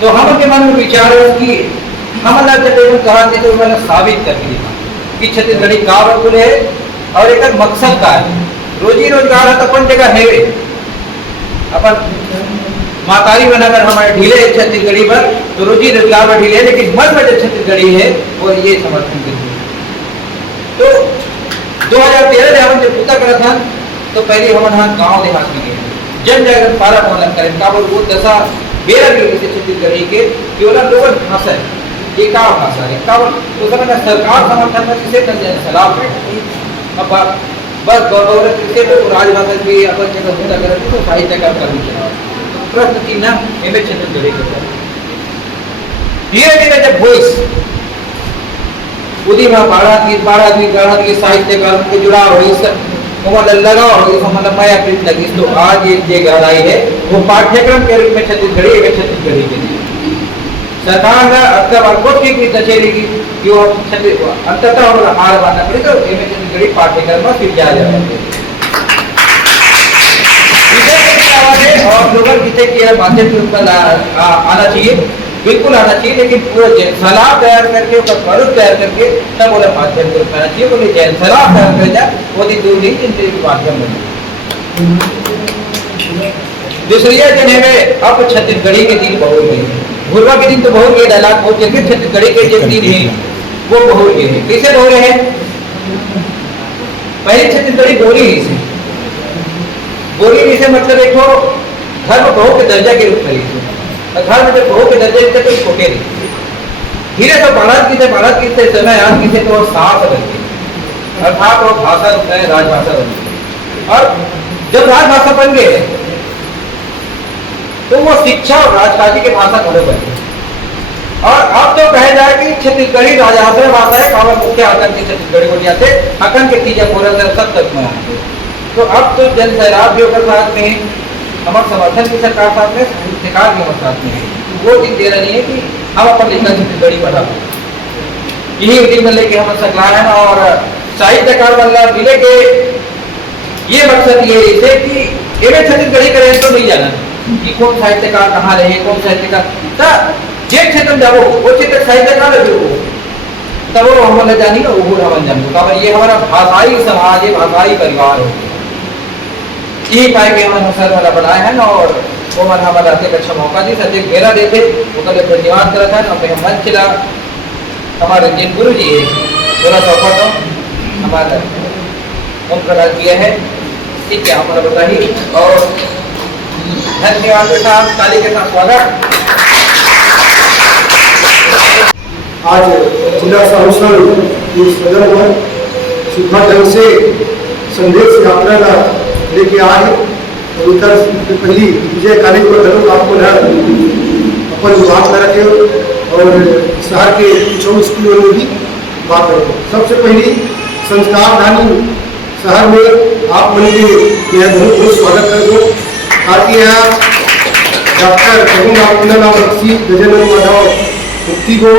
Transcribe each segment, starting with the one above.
तो हम के मन में विचार है कि हम कहा तो मैंने साबित कर दिया कि छत्तीसगढ़ी का बकुल है और एक मकसद का है। रोजी रोजगार है तो अपन जगह है, अपन मातारी बनाकर हमारे ढीले छत्तीसगढ़ी पर तो रोजी रोजगार पर ढीले, लेकिन मन में जो छत्तीसगढ़ी है वो ये समर्थन की। तो 2013 में हम जब पूता करा था तो पहले हम गाँव देहात में गए जन जागरण पारा पालन करें काबल वो दशा बेरा भी छत्तीसगढ़ी के केवल लोगन भाषा है, ये का भाषा है काबल तो समय सरकार समर्थन में किसे सलाह अब बस गौरव किसे तो राजभाषा भी अपन जगह पूता करें तो साहित्य का कर्मी चला प्रश्न चिन्ह इमेज छत्तीसगढ़ी के धीरे धीरे जब वॉइस उदी में बाढ़ की साहित्यकार के जुड़ाव हो इस लगा हो इस मतलब माया प्रीत लगी तो आज ये गहराई है वो पाठ्यक्रम के रूप में छत्तीसगढ़ी एक छत्तीसगढ़ी के लिए सरकार का अक्टूबर की कचेरी की जो अंततः और हार मानना पड़ी तो ये छत्तीसगढ़ी पाठ्यक्रम में फिर जाया जाता है और लोगों के माध्यम के ऊपर आना चाहिए, बिल्कुल आना चाहिए, लेकिन पूरा सलाह तैयार करके उसका स्वरूप तैयार करके तब बोला माध्यम को करना चाहिए। बोले जैन सलाह तैयार कर जाए वो दिन दूर नहीं चिंता की माध्यम बने। दूसरी जने में अब छत्तीसगढ़ी के दिन बहुत गए, भूरवा के दिन तो बहुत गए डायलॉग बहुत करके छत्तीसगढ़ी के जो दिन है वो बहुत गए हैं। कैसे बोल रहे हैं? पहले छत्तीसगढ़ी बोली नहीं से बोली नहीं से मतलब एक धर्म बहु के दर्जा के रूप में घर में जब बहु के दर्जे थे तो छोटे नहीं, धीरे से बारात की समय आज किसे तो साफ बन गई अर्थात वो भाषा रूप में राजभाषा बन गई। और जब राजभाषा बन गए तो वो शिक्षा और राजकाजी की भाषा दोनों बन गई। और अब तो कहा जाए कि छत्तीसगढ़ी राजभाषा भाषा है कावल मुख्य आकन की छत्तीसगढ़ी बोली जाते अकन के तीजा पूरा सब तक में आते। तो अब तो जन सैराब भी होकर साथ में हमारे समर्थन की सरकार साथ में साहित्यकार भी हमारे साथ में है, वो दिन दे रही है कि हम अपन लिखना छत्तीसगढ़ी पढ़ा यही दिन में लेके हम सकला है और साहित्यकार वाला मिले के ये मकसद ये है कि एवं छत्तीसगढ़ी करें तो नहीं जाना कि कौन साहित्यकार कहाँ रहे कौन साहित्यकार जे क्षेत्र में जाओ वो क्षेत्र साहित्यकार हो तब वो हम जानी वो हम जानी ये हमारा भाषाई समाज है, भाषाई परिवार हो यही पाए के हम सर वाला बनाए हैं और वो मन हमारा एक अच्छा मौका दी सर घेरा देते वो कल धन्यवाद करा था ना मंच खिला हमारे जिन गुरु जी है पूरा सौंपा तो हमारा उन प्रदान किया है ठीक है हमारा बताइए और धन्यवाद के साथ ताली के साथ स्वागत। आज जिला सांसद सदन पर सुखा ढंग से संदेश यात्रा का लेके आए और उधर पहली विजय कॉलेज पर धरो आपको अपन विभाग में रखे और शहर के कुछ स्कूलों में भी बात करो। सबसे पहली संस्कार धानी शहर में आप मन के बहुत स्वागत कर दो ताकि यहाँ डॉक्टर करुणा बख्शी गजेंद्र माधव मुक्ति को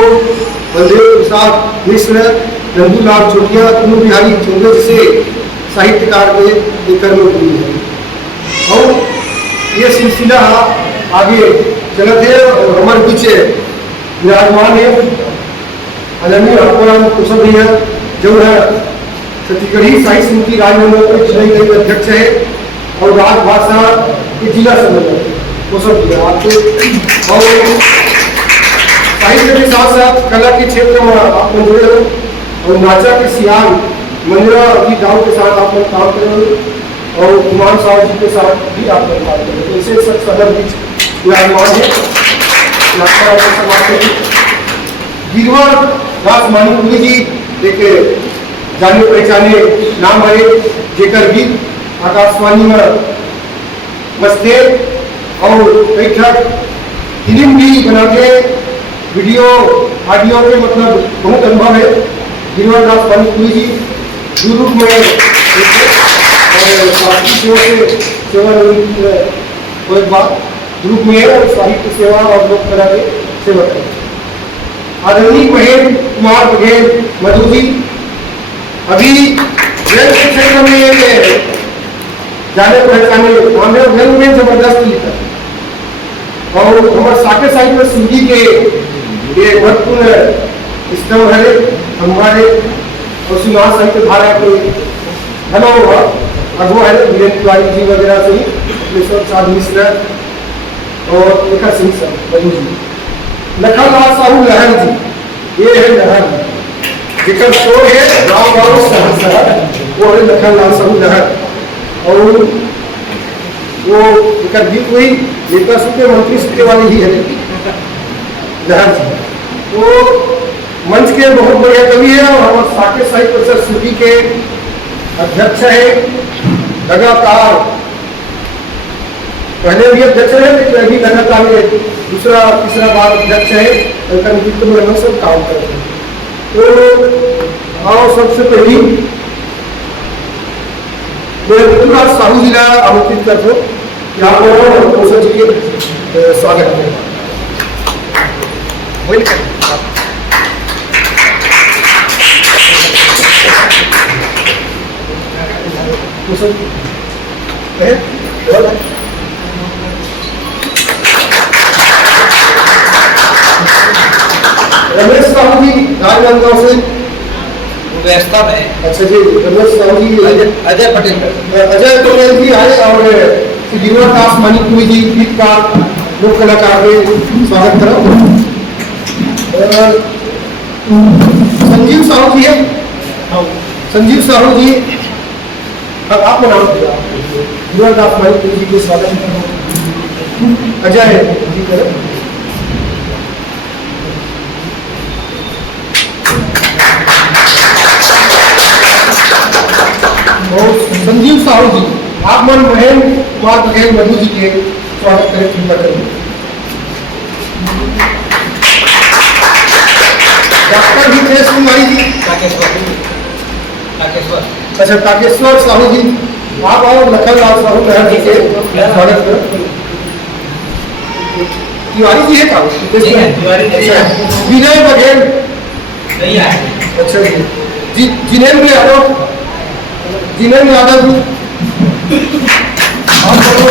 बलदेव प्रसाद मिश्र नंदूलाल चौटिया कुनु बिहारी चौबे जैसे साहित्यकार के कर्म हुई है और ये सिलसिला आगे चलते है और हमारे पीछे विराजमान है आदरणीय हरपुराम कुशल भैया जो है छत्तीसगढ़ी साहित्य समिति राजमंडल के चुने गए अध्यक्ष है और राजभाषा के जिला संगठन कुशल भैया आपके और साहित्य के साथ साथ कला के क्षेत्र में आप जुड़े हो और नाचा के सियान मंदिरा जी गाँव के साथ आप लोग काम करेंगे और कुमार साहब जी के साथ भी आप लोग काम करेंगे। इसे सब सदर बीच विराजमान है गिरवर दास मानीपुरी जी एक जाने पहचाने नाम है जेकर गीत आकाशवाणी में बसते और कई फिल्म भी बनाते वीडियो ऑडियो के मतलब बहुत अनुभव है गिरवर दास मानीपुरी जी रूप में और सेवा बात ग्रुप में है और साहित्य सेवा और लोक कला के सेवक है। आदरणीय महेंद्र कुमार बघेल मधु जी अभी वेल के क्षेत्र में जाने पहचाने में जबरदस्त लिखा और हमारे साके साइड में सूजी के ये महत्वपूर्ण स्तंभ है हमारे, और सिंहासन साहित्य धारा के बना हुआ अगुआ है वीरेंद्र तिवारी जी वगैरह से विश्व साध मिश्र और एक सिंह जी, लखनलाल साहू लहर जी, ये है लहर जिकर शोर है गाँव गाँव शहर शहर, वो है लखनलाल साहू लहर। और वो एक गीत हुई नेता सूखे मंत्री सूखे वाली ही है लहर जी, वो मंच के बहुत बढ़िया कवि है और हमारे साके साहित्य परिषद सूफी के अध्यक्ष है लगातार, पहले भी अध्यक्ष है लेकिन अभी लगातार दूसरा तीसरा बार अध्यक्ष है, उनका नेतृत्व में हम सब काम करते हैं। तो आओ सबसे पहली मेरे मित्र साहू जी का आमंत्रित कर दो कि आप लोगों जी के स्वागत करें। रमेश साहू जी राजनांदगांव से व्यवस्था में। अच्छा जी, रमेश साहू जी, अजय पटेल जी आए और जीवन दास मणिपुरी जी गीतकार लोक कलाकार के स्वागत करो। संजीव साहू जी है, संजीव साहू जी आपको नाम जीवन दास मणिपुरी जी के स्वागत करो। अजय जी करो। और संजीव साहू जी आप मन महेंद्र कुमार बघेल मधु जी के स्वागत करें चिंता करें। डॉक्टर हितेश कुमारी जी, अच्छा ताकेश्वर साहू जी आप और लखनलाल साहू लहर जी के स्वागत करें। तिवारी जी है क्या? विनय बघेल, अच्छा जी, जिनेन्द्र यादव, जिनेन्द्र यादव जी आप स्वागत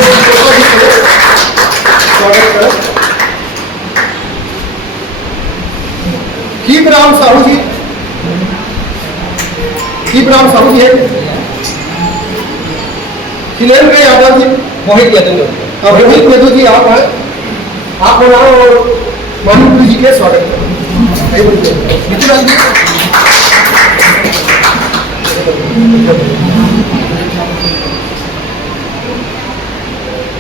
करें। कीप राम साहू जी, कीप राम साहू जी है, जिनेन्द्र यादव जी, मोहित यादव, रोहित यादव जी आप हैं, आप मणिपुरी जी के स्वागत करें।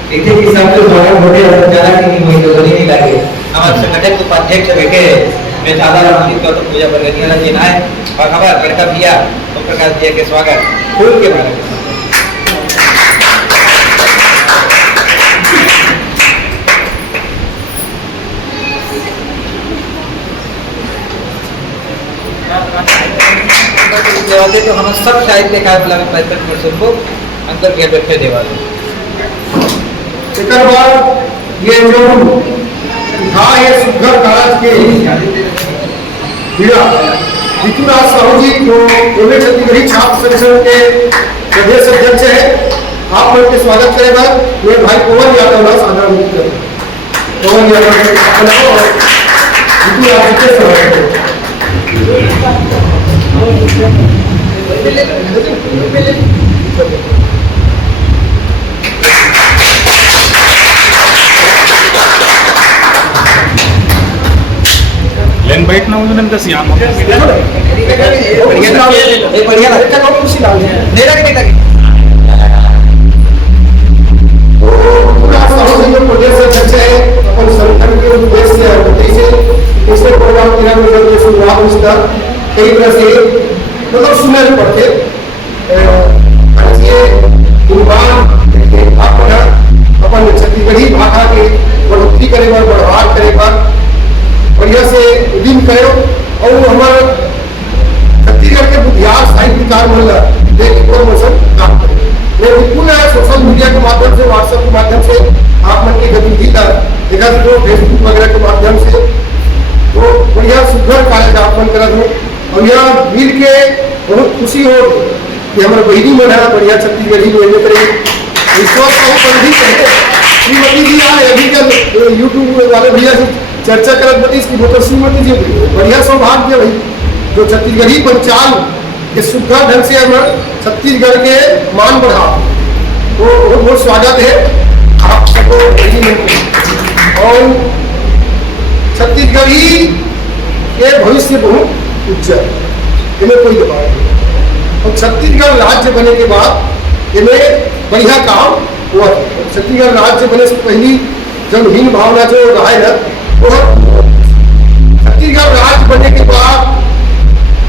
देखते कि सब लोग बड़ा मोटे ज्यादा की नहीं हुई तो गोली नहीं लगे। हमारे संगठन के उपाध्यक्ष बैठे मैं साधारण आमंत्रित कर तो पूजा पर गतियां जी ना है और हमारा लड़का भैया ओम प्रकाश जी के स्वागत फूल के बारे में। देवाले तो हम सब साहित्य काफिला में 65% को अंदर के बैठे देवाले। एक बार ये जो था ये सुघर काराज के ऋतुराज साहू जी जो पूर्वी छत्तीसगढ़ी छात्र संगठन के प्रदेश अध्यक्ष है, आप लोग के स्वागत करेगा मेरे भाई पवन यादव ना साधारण मित्र पवन यादव ऋतुराज के स्वागत लेन बैठना उन्होंने दस यहाँ बढ़िया लगता है कौन सी लाल है मेरा के बेटा प्रदेश अध्यक्ष है अपन संगठन के उद्देश्य से इससे प्रोग्राम किया गया जो शुरुआत उसका कई तरह से मतलब सुनने पड़ते अपन छत्तीसगढ़ी भाषा के बढ़ोतरी करे पर बढ़ाव करे पर बढ़िया से दिन करे और हमारे छत्तीसगढ़ के बुद्धियार साहित्यकार मतलब काम करे। पूरा सोशल मीडिया के माध्यम से व्हाट्सएप के माध्यम से आप मन की गतिविधि देखा तो फेसबुक वगैरह के माध्यम से तो बढ़िया सुघर कार्य आपन करत हो और यह मिल के बहुत खुशी हो कि हमारे बहनी मन है बढ़िया छत्तीसगढ़ी बोलने करे विश्वास बहुत बड़ी कहते श्रीमती जी आए अभी कल यूट्यूब वाले भैया से चर्चा करत बती इसकी तो श्रीमती जी बढ़िया सौभाग्य भाई जो छत्तीसगढ़ी पंचांग के सुघर ढंग से हमारे छत्तीसगढ़ के मान बढ़ा तो बहुत बहुत स्वागत है आप सबको। और छत्तीसगढ़ी के भविष्य बहुत उज्जवल, इन्हें कोई दबाव नहीं। और छत्तीसगढ़ राज्य बने के बाद इन्हें बढ़िया काम हुआ था। छत्तीसगढ़ राज्य बने से पहली जब हीन भावना जो रहा है वो छत्तीसगढ़ राज्य बनने के बाद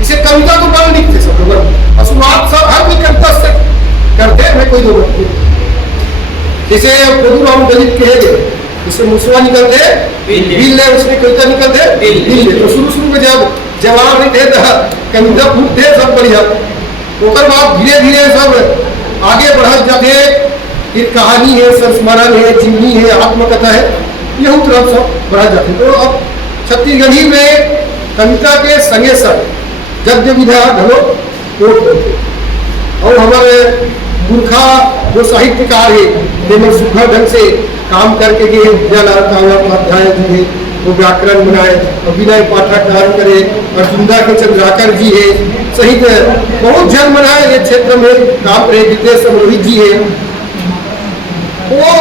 इसे कविता तो बड़ा लिखते सब लोग और शुरुआत सब हर कोई कविता से करते हैं, कोई दो जैसे प्रभुराम दलित कहे गए जिससे मुसवा निकलते बिल ले उसने कविता निकलते बिल ले। तो शुरू में जब जवाब नहीं थे कविता फूटते सब बढ़िया ओकर बाद धीरे धीरे सब आगे बढ़त जाते। फिर कहानी है, संस्मरण है, जीवनी है, आत्मकथा है, यह तरफ सब बढ़ा जाते। तो अब छत्तीसगढ़ी में कविता के संगे संग गद्य विधा घलो कोट होते और हमारे मूर्खा जो साहित्यकार है जिन्हें सुखा ढंग से काम करके गए उपाध्याय जी है वो व्याकरण बनाए, विनय पाठक काम करे, अर्जुंदा के चंद्राकर जी है सहित बहुत जन बनाए ये क्षेत्र में काम करे। विदेश रोहित जी है वो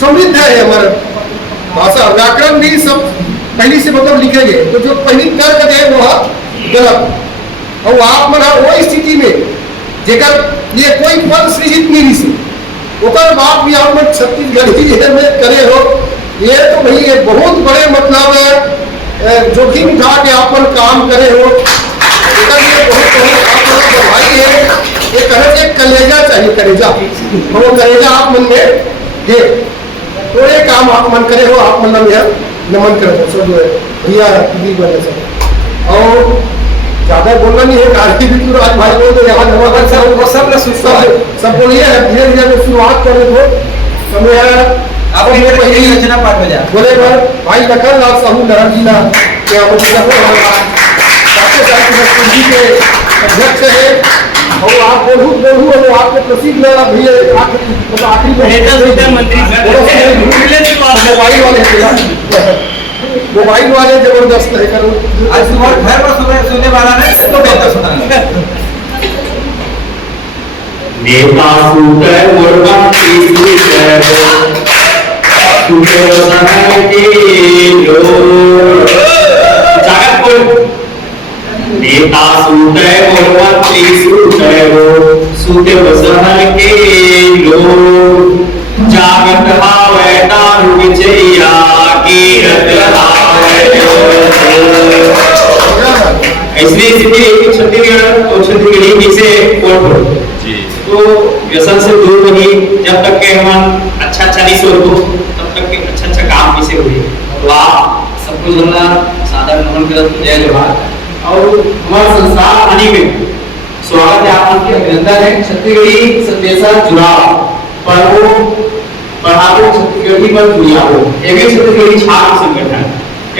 समृद्ध है हमारा भाषा व्याकरण भी सब पहली से मतलब लिखे गए। तो जो पहली तर्क दे वो गलत और आप मना वो स्थिति में जेकर ये कोई पद सृजित नहीं से ओकर बात भी आप में छत्तीसगढ़ी में करे हो ये तो भाई ये बहुत बड़े मतलब जोखिम उठा के अपन काम करे हो ये बहुत बधाई है। ये कहने से कलेजा चाहिए करेजा वो करेजा आप मन में है तो ये काम आप मन करे हो आप मन में नमन करते सब भैया बने सब और ज्यादा बोलना नहीं है कार्तिक भी राज भाई को तो यहाँ सब बोलिए धीरे धीरे शुरुआत कर दो समय आप पहली रचना पाठ में जा बोले भाई लखन लाल साहू नरम जी ना के अध्यक्ष है और आप बोलू और आपके प्रसिद्ध भैया आखिरी मोबाइल वाले जबरदस्त है करो आज तुम्हारे घर पर सुनने वाला नहीं तो बेहतर सुनाएंगे। नेता सुकर मुर्गा की सुकर के लोग जागत बोल नेता सुकर मुर्गा की सुकर के लोग जागत हावे दारू विजया इसलिए इसलिए छत्तीसगढ़ और छत्तीसगढ़ी से तो व्यसन से दूर रही जब तक के हम अच्छा नहीं सोच तब तक के अच्छा काम किसे हुई। तो आप सबको जो है सादर नमन करते जय जोहार और हमारे संस्थान आने में स्वागत है आप सबके अभिनंदन है। छत्तीसगढ़ी संदेशा जुड़ाव पर्वों पढ़ाओ छत्तीसगढ़ी पर दुनिया हो एक छत्तीसगढ़ी छात्र संगठन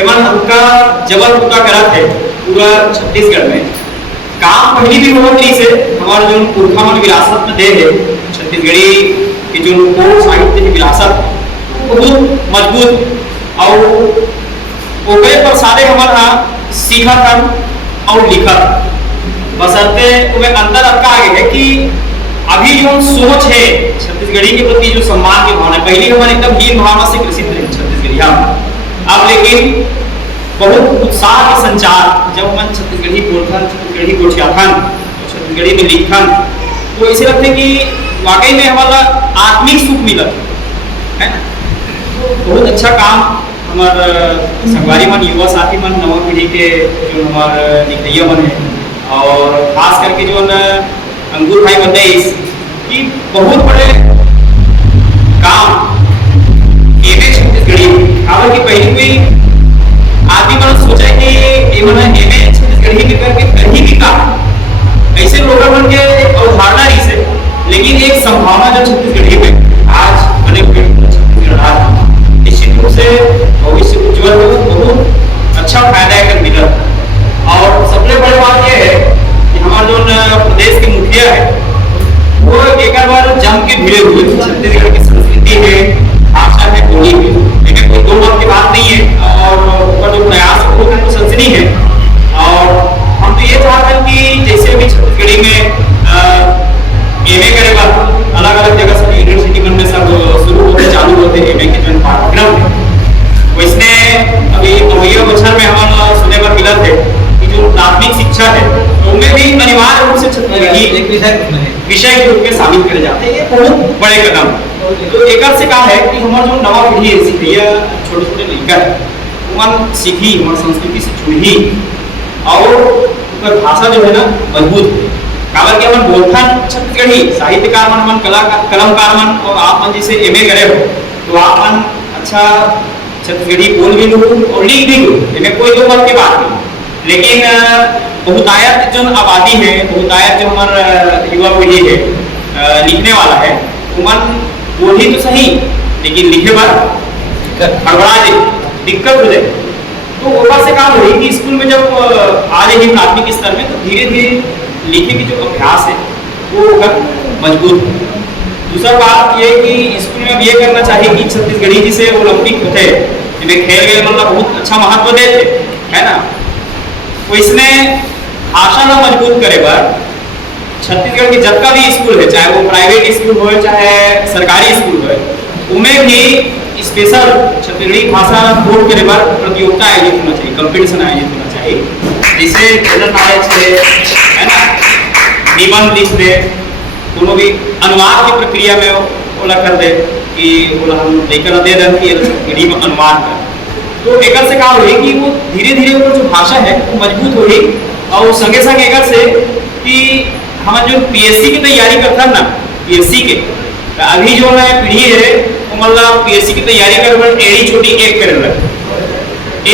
एवं उनका जबल उनका करा थे पूरा छत्तीसगढ़ में काम पहली भी बहुत रही से हमारे जो पुरखा मन विरासत में दे है छत्तीसगढ़ी की जो कोट साहित्य की विरासत वो बहुत मजबूत और ओकरे पर सारे हमारा सीखा था और लिखा बसरते उन्हें अंदर अटका आगे है कि अभी जो सोच है छत्तीसगढ़ी के प्रति जो सम्मान की भावना पहली हमारे एकदम हीन भावना से ग्रसित रहे छत्तीसगढ़ी अब लेकिन बहुत उत्साह के संचार जब मन छत्तीसगढ़ी बोलथन छत्तीसगढ़ी गोठियाथन छत्तीसगढ़ी में लिखन तो ऐसे लगते कि वाकई में हमारा आत्मिक सुख मिला है। बहुत अच्छा काम हमारे संगवारी मन युवा साथी मन नवा पीढ़ी के जो हमारे लिखैया मन है और खास करके जो अंगूर भाई बताइए कि बहुत बड़े काम एवे छत्तीसगढ़ी अगर कि पहले कोई आदमी मन सोचा कि ये मन एवे छत्तीसगढ़ी में करके कहीं भी काम ऐसे लोगों मन के अवधारणा ही से लेकिन एक संभावना जो छत्तीसगढ़ी में आज बने हुए छत्तीसगढ़ निश्चित रूप से भविष्य उज्जवल बहुत अच्छा फायदा कर मिला। और सबसे बड़ी बात यह है कि हमारा जो प्रदेश के मुखिया है वो एक बार जम के भिड़े हुए छत्तीसगढ़ की संस्कृति है, भाषा है, बोली है, लेकिन कोई दो मत की बात नहीं है। और उनका जो प्रयास है वो बिल्कुल सनसनी है। और हम तो ये चाहते हैं कि जैसे अभी छत्तीसगढ़ी में एमए करे बाद अलग अलग जगह सब यूनिवर्सिटी में सब शुरू होते चालू होते एमए के जो पाठ्यक्रम है, वैसने अभी 9वें बछर में हम सुने पर मिला थे कि जो प्राथमिक शिक्षा है उनमें भी अनिवार्य रूप से छत्तीसगढ़ी विषय के रूप में शामिल करे जाते हैं। ये बहुत बड़े कदम। तो एक से कहा है कि हमारे जो नवा पीढ़ी है सीखी छोटे छोटे लड़का है मन सीखी हमारी संस्कृति से जुड़ी और उनका भाषा जो है ना मजबूत है। काबर के मन बोलथन छत्तीसगढ़ी साहित्यकार मन कलमकार मन और आप मन जैसे एमए करे हो तो आप मन अच्छा छत्तीसगढ़ी बोल भी लूँ और लिख भी लूँ, इनमें कोई दो मत की बात नहीं। लेकिन बहुतायत जो आबादी है, बहुतायत जो हमारा युवा पीढ़ी है लिखने वाला है, मन बोल ही तो सही लेकिन लिखे बार हड़बड़ा जाए, दिक्कत हो जाए। तो ऊपर से काम रही कि स्कूल में जब आ रही प्राथमिक स्तर में तो धीरे धीरे लिखे की जो अभ्यास है वो मजबूत है। दूसरा बात ये कि स्कूल में ये करना चाहिए कि छत्तीसगढ़ी जी से ओलंपिक होते जिन्हें खेल गए मतलब बहुत अच्छा महत्व देते है ना, तो इसमें भाषा ना मजबूत करे पर छत्तीसगढ़ की जब का भी स्कूल है, चाहे वो प्राइवेट स्कूल हो चाहे सरकारी स्कूल हो, उनमें भी स्पेशल छत्तीसगढ़ी भाषा बोर्ड के पर प्रतियोगिता आयोजित होना चाहिए, कंपटीशन आयोजित होना चाहिए। जैसे जनरल नॉलेज है ना, निबंध लिख दे, दोनों भी अनुवाद की प्रक्रिया में बोला कर दे कि बोला हम लेकर दे दें कि छत्तीसगढ़ी में अनुवाद कर। तो एक से कहा हुई कि वो धीरे धीरे वो जो भाषा है वो मजबूत हो रही और संगे संग एक से कि हम जो पीएससी की तैयारी करता है ना, पीएससी के अभी जो है पीढ़ी है वो मतलब पीएससी की तैयारी कर एड़ी छोटी एक कर रहा।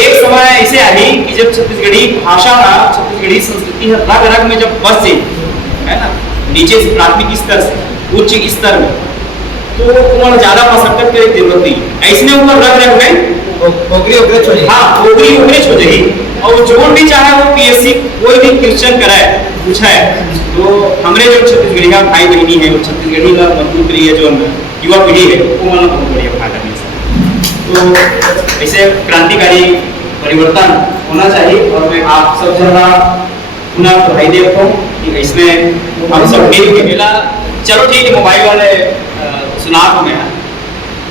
एक समय ऐसे आई कि जब छत्तीसगढ़ी भाषा का छत्तीसगढ़ी संस्कृति है रग रग में जब बस गई है ना, नीचे से प्राथमिक स्तर से उच्च स्तर में, तो उन्होंने ज्यादा मशक्कत की जरूरत नहीं, ऐसे ऊपर रग रग में ओकरी छोड़ जाएगी। और जो भी चाहे वो पीएससी कोई भी क्वेश्चन कराए पूछाए तो हमारे जो छत्तीसगढ़ी भाई बहनी है वो छत्तीसगढ़ी का मजबूत रही है, जो युवा पीढ़ी है वो मतलब बहुत बढ़िया फायदा मिल सकता। तो ऐसे क्रांतिकारी परिवर्तन होना चाहिए और मैं आप सब जरा पुनः बधाई देता हूँ कि इसमें हम सब मिल के मिला। चलो ठीक है, मोबाइल वाले सुनार में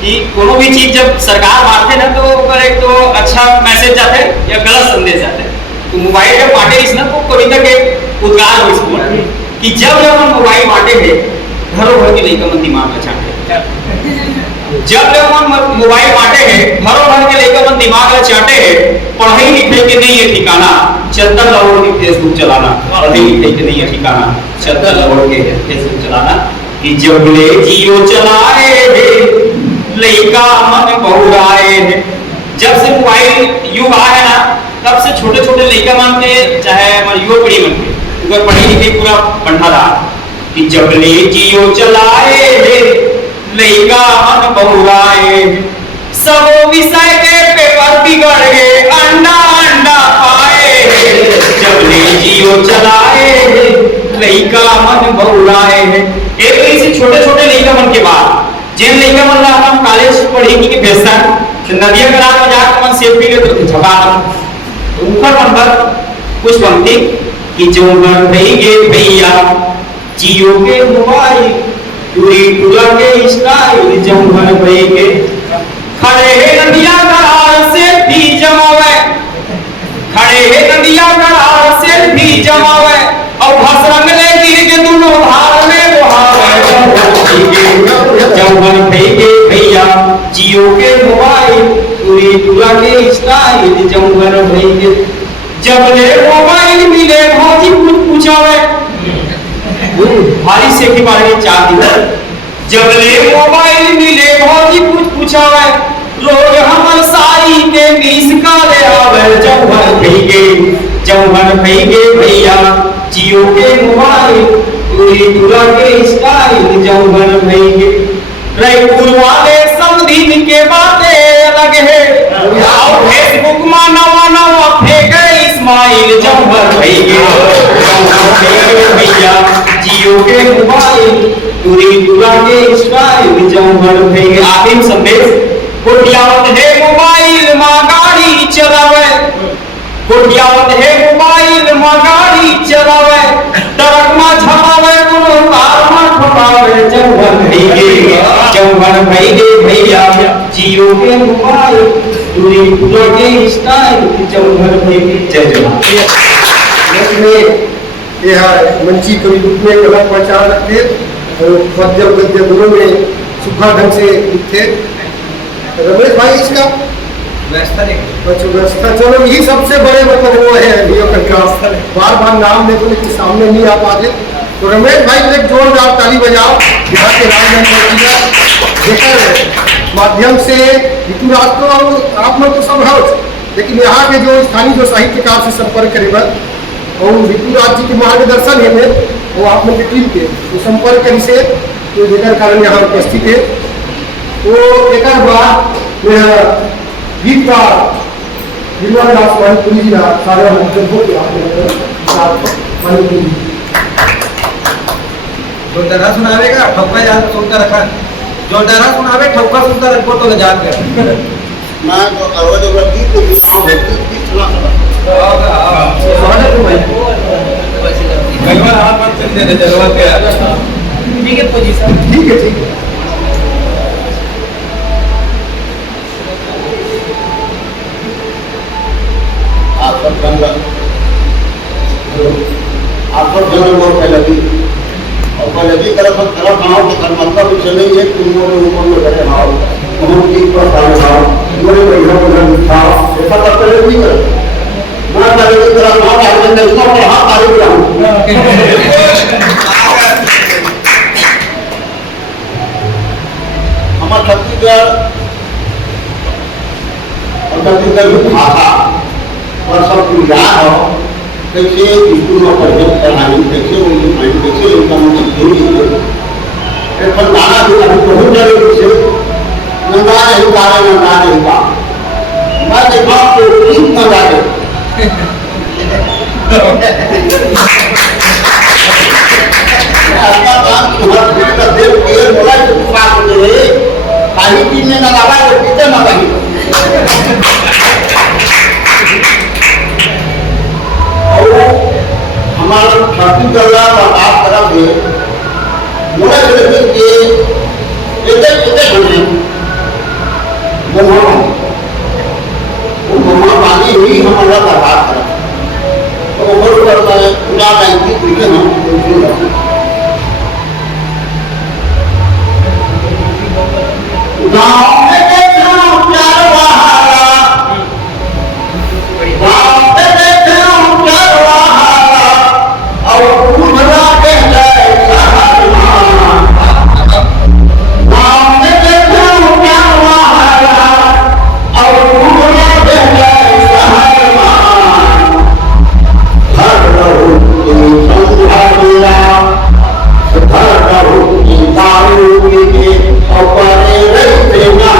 कि कोनो भी चीज जब सरकार बांटते ना तो ऊपर एक तो अच्छा मैसेज जाते या गलत संदेश जाते, तो मोबाइल जब बांटे इस ना तो कविता के उद्गार हो इसको कि जब हम मोबाइल बांटे हैं घरों भर के लड़का मन दिमाग में चाटे, जब हम मोबाइल बांटे हैं घरों भर के लड़का मन दिमाग में चाटे है, पढ़ाई लिखाई के नहीं है ठिकाना, चलता लौड़ के फेसबुक चलाना, पढ़ाई लिखाई के नहीं है ठिकाना, चलता लौड़ के फेसबुक चलाना। कि जब ले जियो चलाए लड़का मन बहुराए है। जब से मोबाइल युग आया ना तब से छोटे छोटे लड़का मन के चाहे हमारे युवा पीढ़ी मन के ऊपर पढ़ी लिखी पूरा बढ़ा रहा कि जब ले जियो चलाए लड़का मन बहुराए, सब विषय के पेपर बिगड़ गए अंडा अंडा पाए, जब ले जियो चलाए लड़का मन बहुराए है। एक ऐसे छोटे छोटे लड़का मन के बाद जिन लड़का मन हम कॉलेज पढ़ी की भेजता नदिया करा में जाकर मन सेल्फी ले तो झपा ऊपर मन पर कुछ पंक्ति कि जो मन भई गे भैया जियो के मोबाइल टूरी टूरा के स्टाइल, जो मन भई गे खड़े है नदिया करा से भी जमावे, खड़े है नदिया करा से भी जमावे और भसरंग ले गिर के दोनों भार में जौवन भैया जियो के मोबाइल पूरी टूरा के स्टाइल, जौवन भैया जब ले मोबाइल मिले भौजी कुछ पूछावे भारी से की बारे में चार दिन, जब ले मोबाइल मिले भौजी कुछ पूछावे रोज हमर साई के मिस का ले आवे, जौवन भैया जियो के मोबाइल पूरी टूरा के स्टाइल, जौवन भैया रायपुर वाले समदीन के बातें अलग है और फेसबुक में नवा नवा फेंके इस्माइल, जौवन भैया भैया जियो के मोबाइल दूरी दूरा के स्टाइल जौहर भैया आखिरी संदेश कोटियावत है मोबाइल मां गाड़ी चलावे कोटियावत है मोबाइल मां गाड़ी चलावे ट्रक में झपावे कोनो कार में ठोकावे जौहर भैया भैया जियो के मोबाइल दूरी दूरा के स्टाइल जौहर भैया जय जवान यह मंची कवि रूप में अलग पहचान रखते पद्य गद्य दोनों में सुखा ढंग से लिखते। रमेश भाई इसका व्यवस्था चलो यही सबसे बड़े मतलब वो है बार बार नाम देखो लेकिन सामने नहीं आ पाते तो रमेश भाई एक जोरदार ताली बजाओ यहाँ के राजनीति माध्यम से ऋतुराज तो आप लोग तो सब है लेकिन यहाँ के जो स्थानीय जो साहित्यकार से संपर्क करेगा और ऋतुराज जी के मार्गदर्शन है में वो आप लोग की टीम के तो संपर्क करी से तो जेकर कारण यहाँ उपस्थित है तो एक बार गीतकार दास मणिपुरी जी सारे जोरदार सुनावेगा ठोका याद सुनता रखा जोरदार सुनावे ठोका सुनता रखो तो जान कर मैं तो आवाज और गीत को सुना कई बार हाथ मत चल दे जरूरत है ठीक है पोजीशन ठीक है आप सब जंगल बहुत पहले की और पहले की तरफ आओ कि मतलब चले ये तुम मोरे ऊपर में बैठे आओ तुम ठीक पर खड़े आओ मोरे को इधर उधर उठाओ ऐसा तो पहले नहीं कर मैं पहले की तरफ आओ कि हमने इसको पर हाथ आगे बढ़ाऊं हमारा छत्तीसगढ़ और छत्तीसगढ़ की भाषा और सब याद हो कैसे स्कूल में पढ़े पढ़ाई कैसे उनकी पढ़ाई कैसे उनका मजबूरी है एक गाना भी अभी बहुत जरूरी रूप से नंदा नहीं गाने नंदा नहीं गा मैं देखा तो ठीक न गाने आपका काम तुम्हारा फिर का देव के बोला तो पास हो गए कहीं भी में ना लगा तो पीछे ना लगी हमारा छत्तीसगढ़ का बात तरफ है मोड़ा चलते के इधर बने वो पानी ही हमारा बात तरफ तो वो करता है पूरा बैंक की हम गाँव में देखा प्यार बहारा गाँव में देखा प्यार बहारा और उभरा के जाए शहर गाँव में देखा प्यार बहारा और उभरा के जाए शहर हर रहू की संभालिया हर रहू की दारू के अपने रहते ना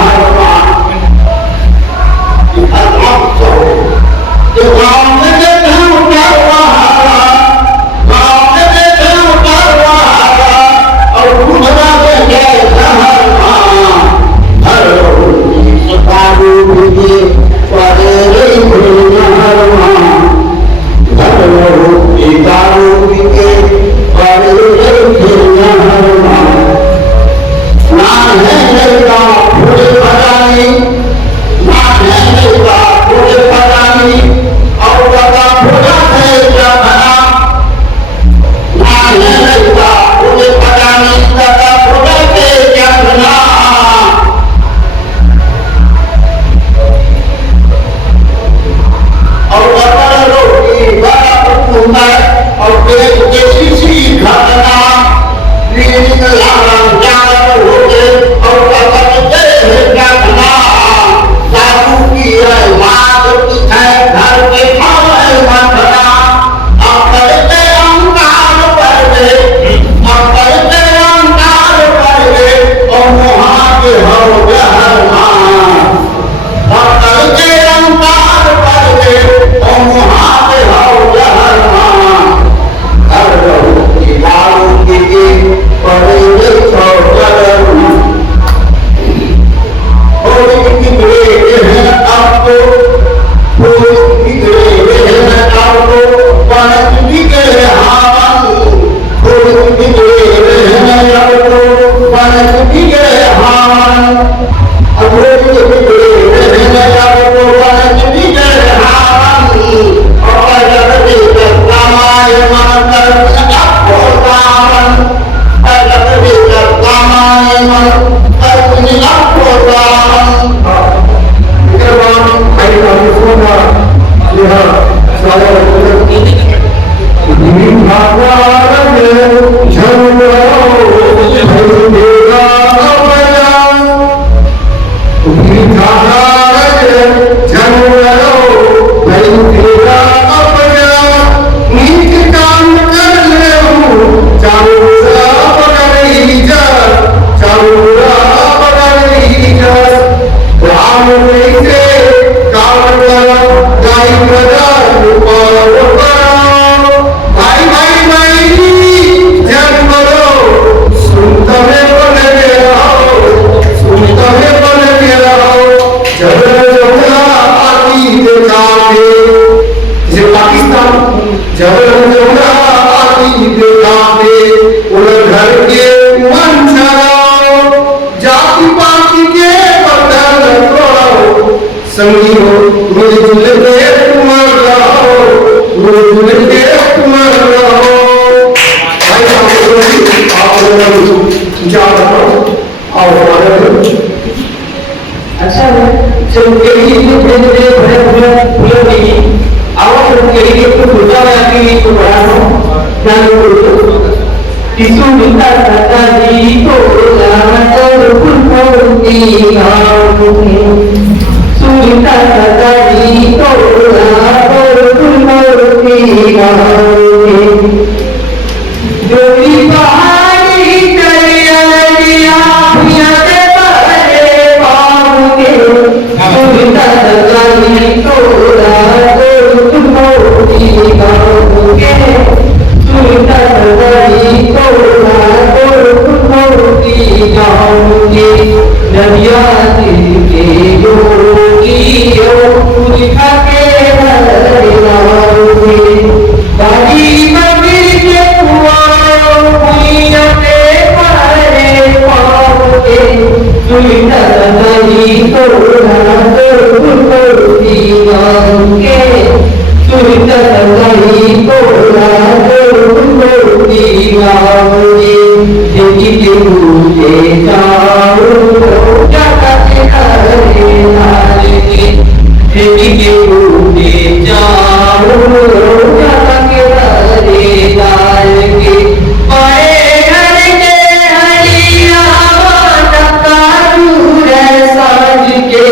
जब जमुनाती दिखावे उन घर के मंचराओ, जाति पाति के बंधन तोड़ो, संगी हो मिलजुल के तुम रहो, मिलजुल के तुम रहो। भाई आप लोग विचार करो और हमारे अच्छा जब केली जो बड़े फूलों की आवाज केली के तो फूलता है आपकी तो बड़ा हो क्या बोलते किसु मिलता सच्चा जी को लामत फूलों गाँव सुमिता सच्चा जी को लामत फूलों गाँव जोड़ी पहाड़ी करिया सुमिता सच्चा जी को लामत फूलों गाँव सुमिता सच्चा जी को लामत फूलों गाँव नदिया के योगी दिखा के बाजी मंदिर के कुआं पुलिया के परे पाओगे सुमिता सच्चा जी को लामत फूलों गाँव सुमिता सच्चा जी को लामत फूलों गाँव के पूजे जाओ जाता के हरे लाल के पूजे जाओ जाता के हरे लाल के पाए घर के हरिया टका दूर साज के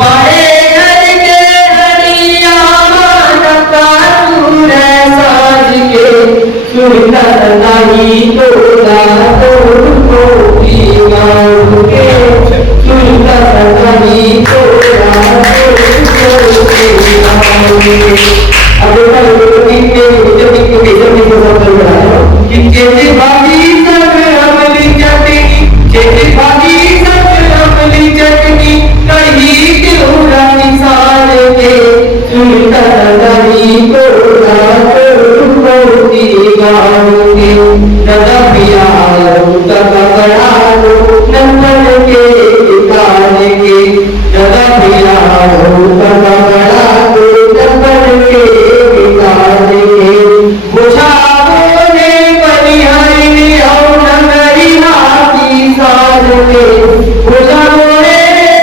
पाए घर के हरिया टका दूर साज के सुमिता सच्चा जी को लामत गाँव के सुमिता सच्चा जी को लामत गाँव के अब कैसे भागी सब अमली चटनी कैसे भागी सब अमली चटनी कहीं क्यों निशान के सुमिता सच्चा जी को लामत गाँव के दादा पिया पकड़ा लो नंदन के कान के दादा पिया पकड़ा लो नंदन के कान के बुझाओ ने बलिहारी और नगरी हाथी साज के बुझाओ ने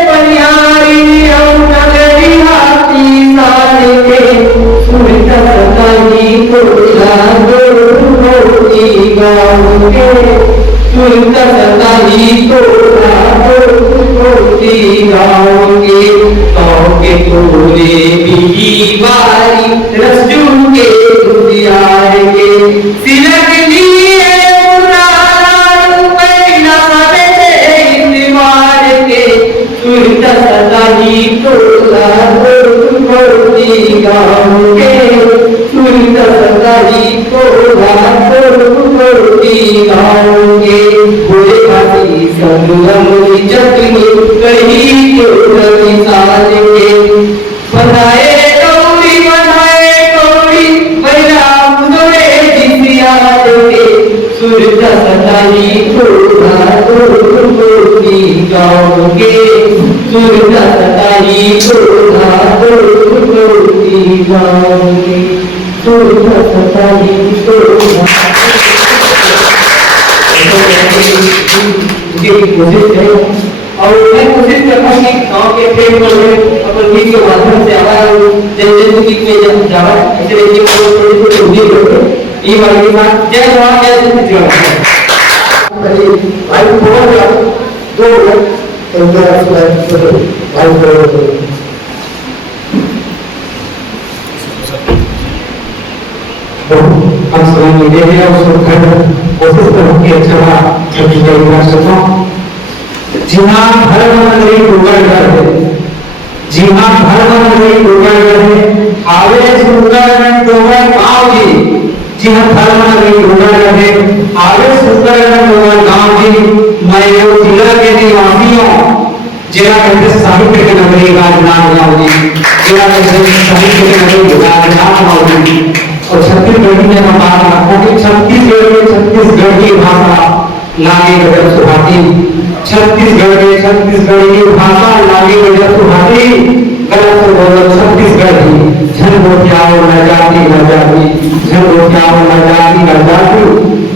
बलिहारी और नगरी हाथी साज के सुमिता सच्चा जी को लामत गाँव के सुमिता सच्चा जी को लामत गाँव के तोरे बिही बारी रसजू के दुदियार के सिलक लिए पहला सबे इंतवार के सुमिता सच्चा जी को लामत गाँव के सुमिता सच्चा जी को लामत गाँव के बुरे खाती संगम चटनी कहीं क्यों साज के बनाए कौड़ी बैला मुदोरे जिसियाज के सुमिता सच्चा जी को लामत गाँव के सुमिता सच्चा जी को लामत गाँव के सुमिता सच्चा जी को कोशिश है और मैं कोशिश करता हूँ कि गाँव के प्रेम को अपन गीत के माध्यम से आवाज जन गीत में जावा इसलिए ये थोड़े थोड़े उद्योग होते ये वाले के साथ जय जवान जय छत्तीसगढ़ भाई दो हम समय मिले हैं और उसको घर कोशिश करूँ कि अच्छा छत्तीसगढ़ कर सकूँ। जी हाँ धर्म नगरी डूंगरगढ़ है जी हाँ धर्म नगरी डूंगरगढ़ है आवे सुंदर डोंगर गाँव जी हाँ धर्म नगरी डूंगरगढ़ है आवे सुंदर डोंगर गाँव जी मैं जिला के निवासियों जिला केंद्र साहित्य के नगरी राजनांदगांव जी जिला केंद्र साहित्य के नगरी राजनांदगांव जी और छत्तीसगढ़ी में हम बात रखो कि छत्तीसगढ़ की भाषा लागे गजब सुहाती, छत्तीसगढ़ी की भाषा लागे गजब सुहाती, गलत तो बोलो छत्तीसगढ़ी, झन बोटियाओ न जाती, झन बोटियाओ न जाती,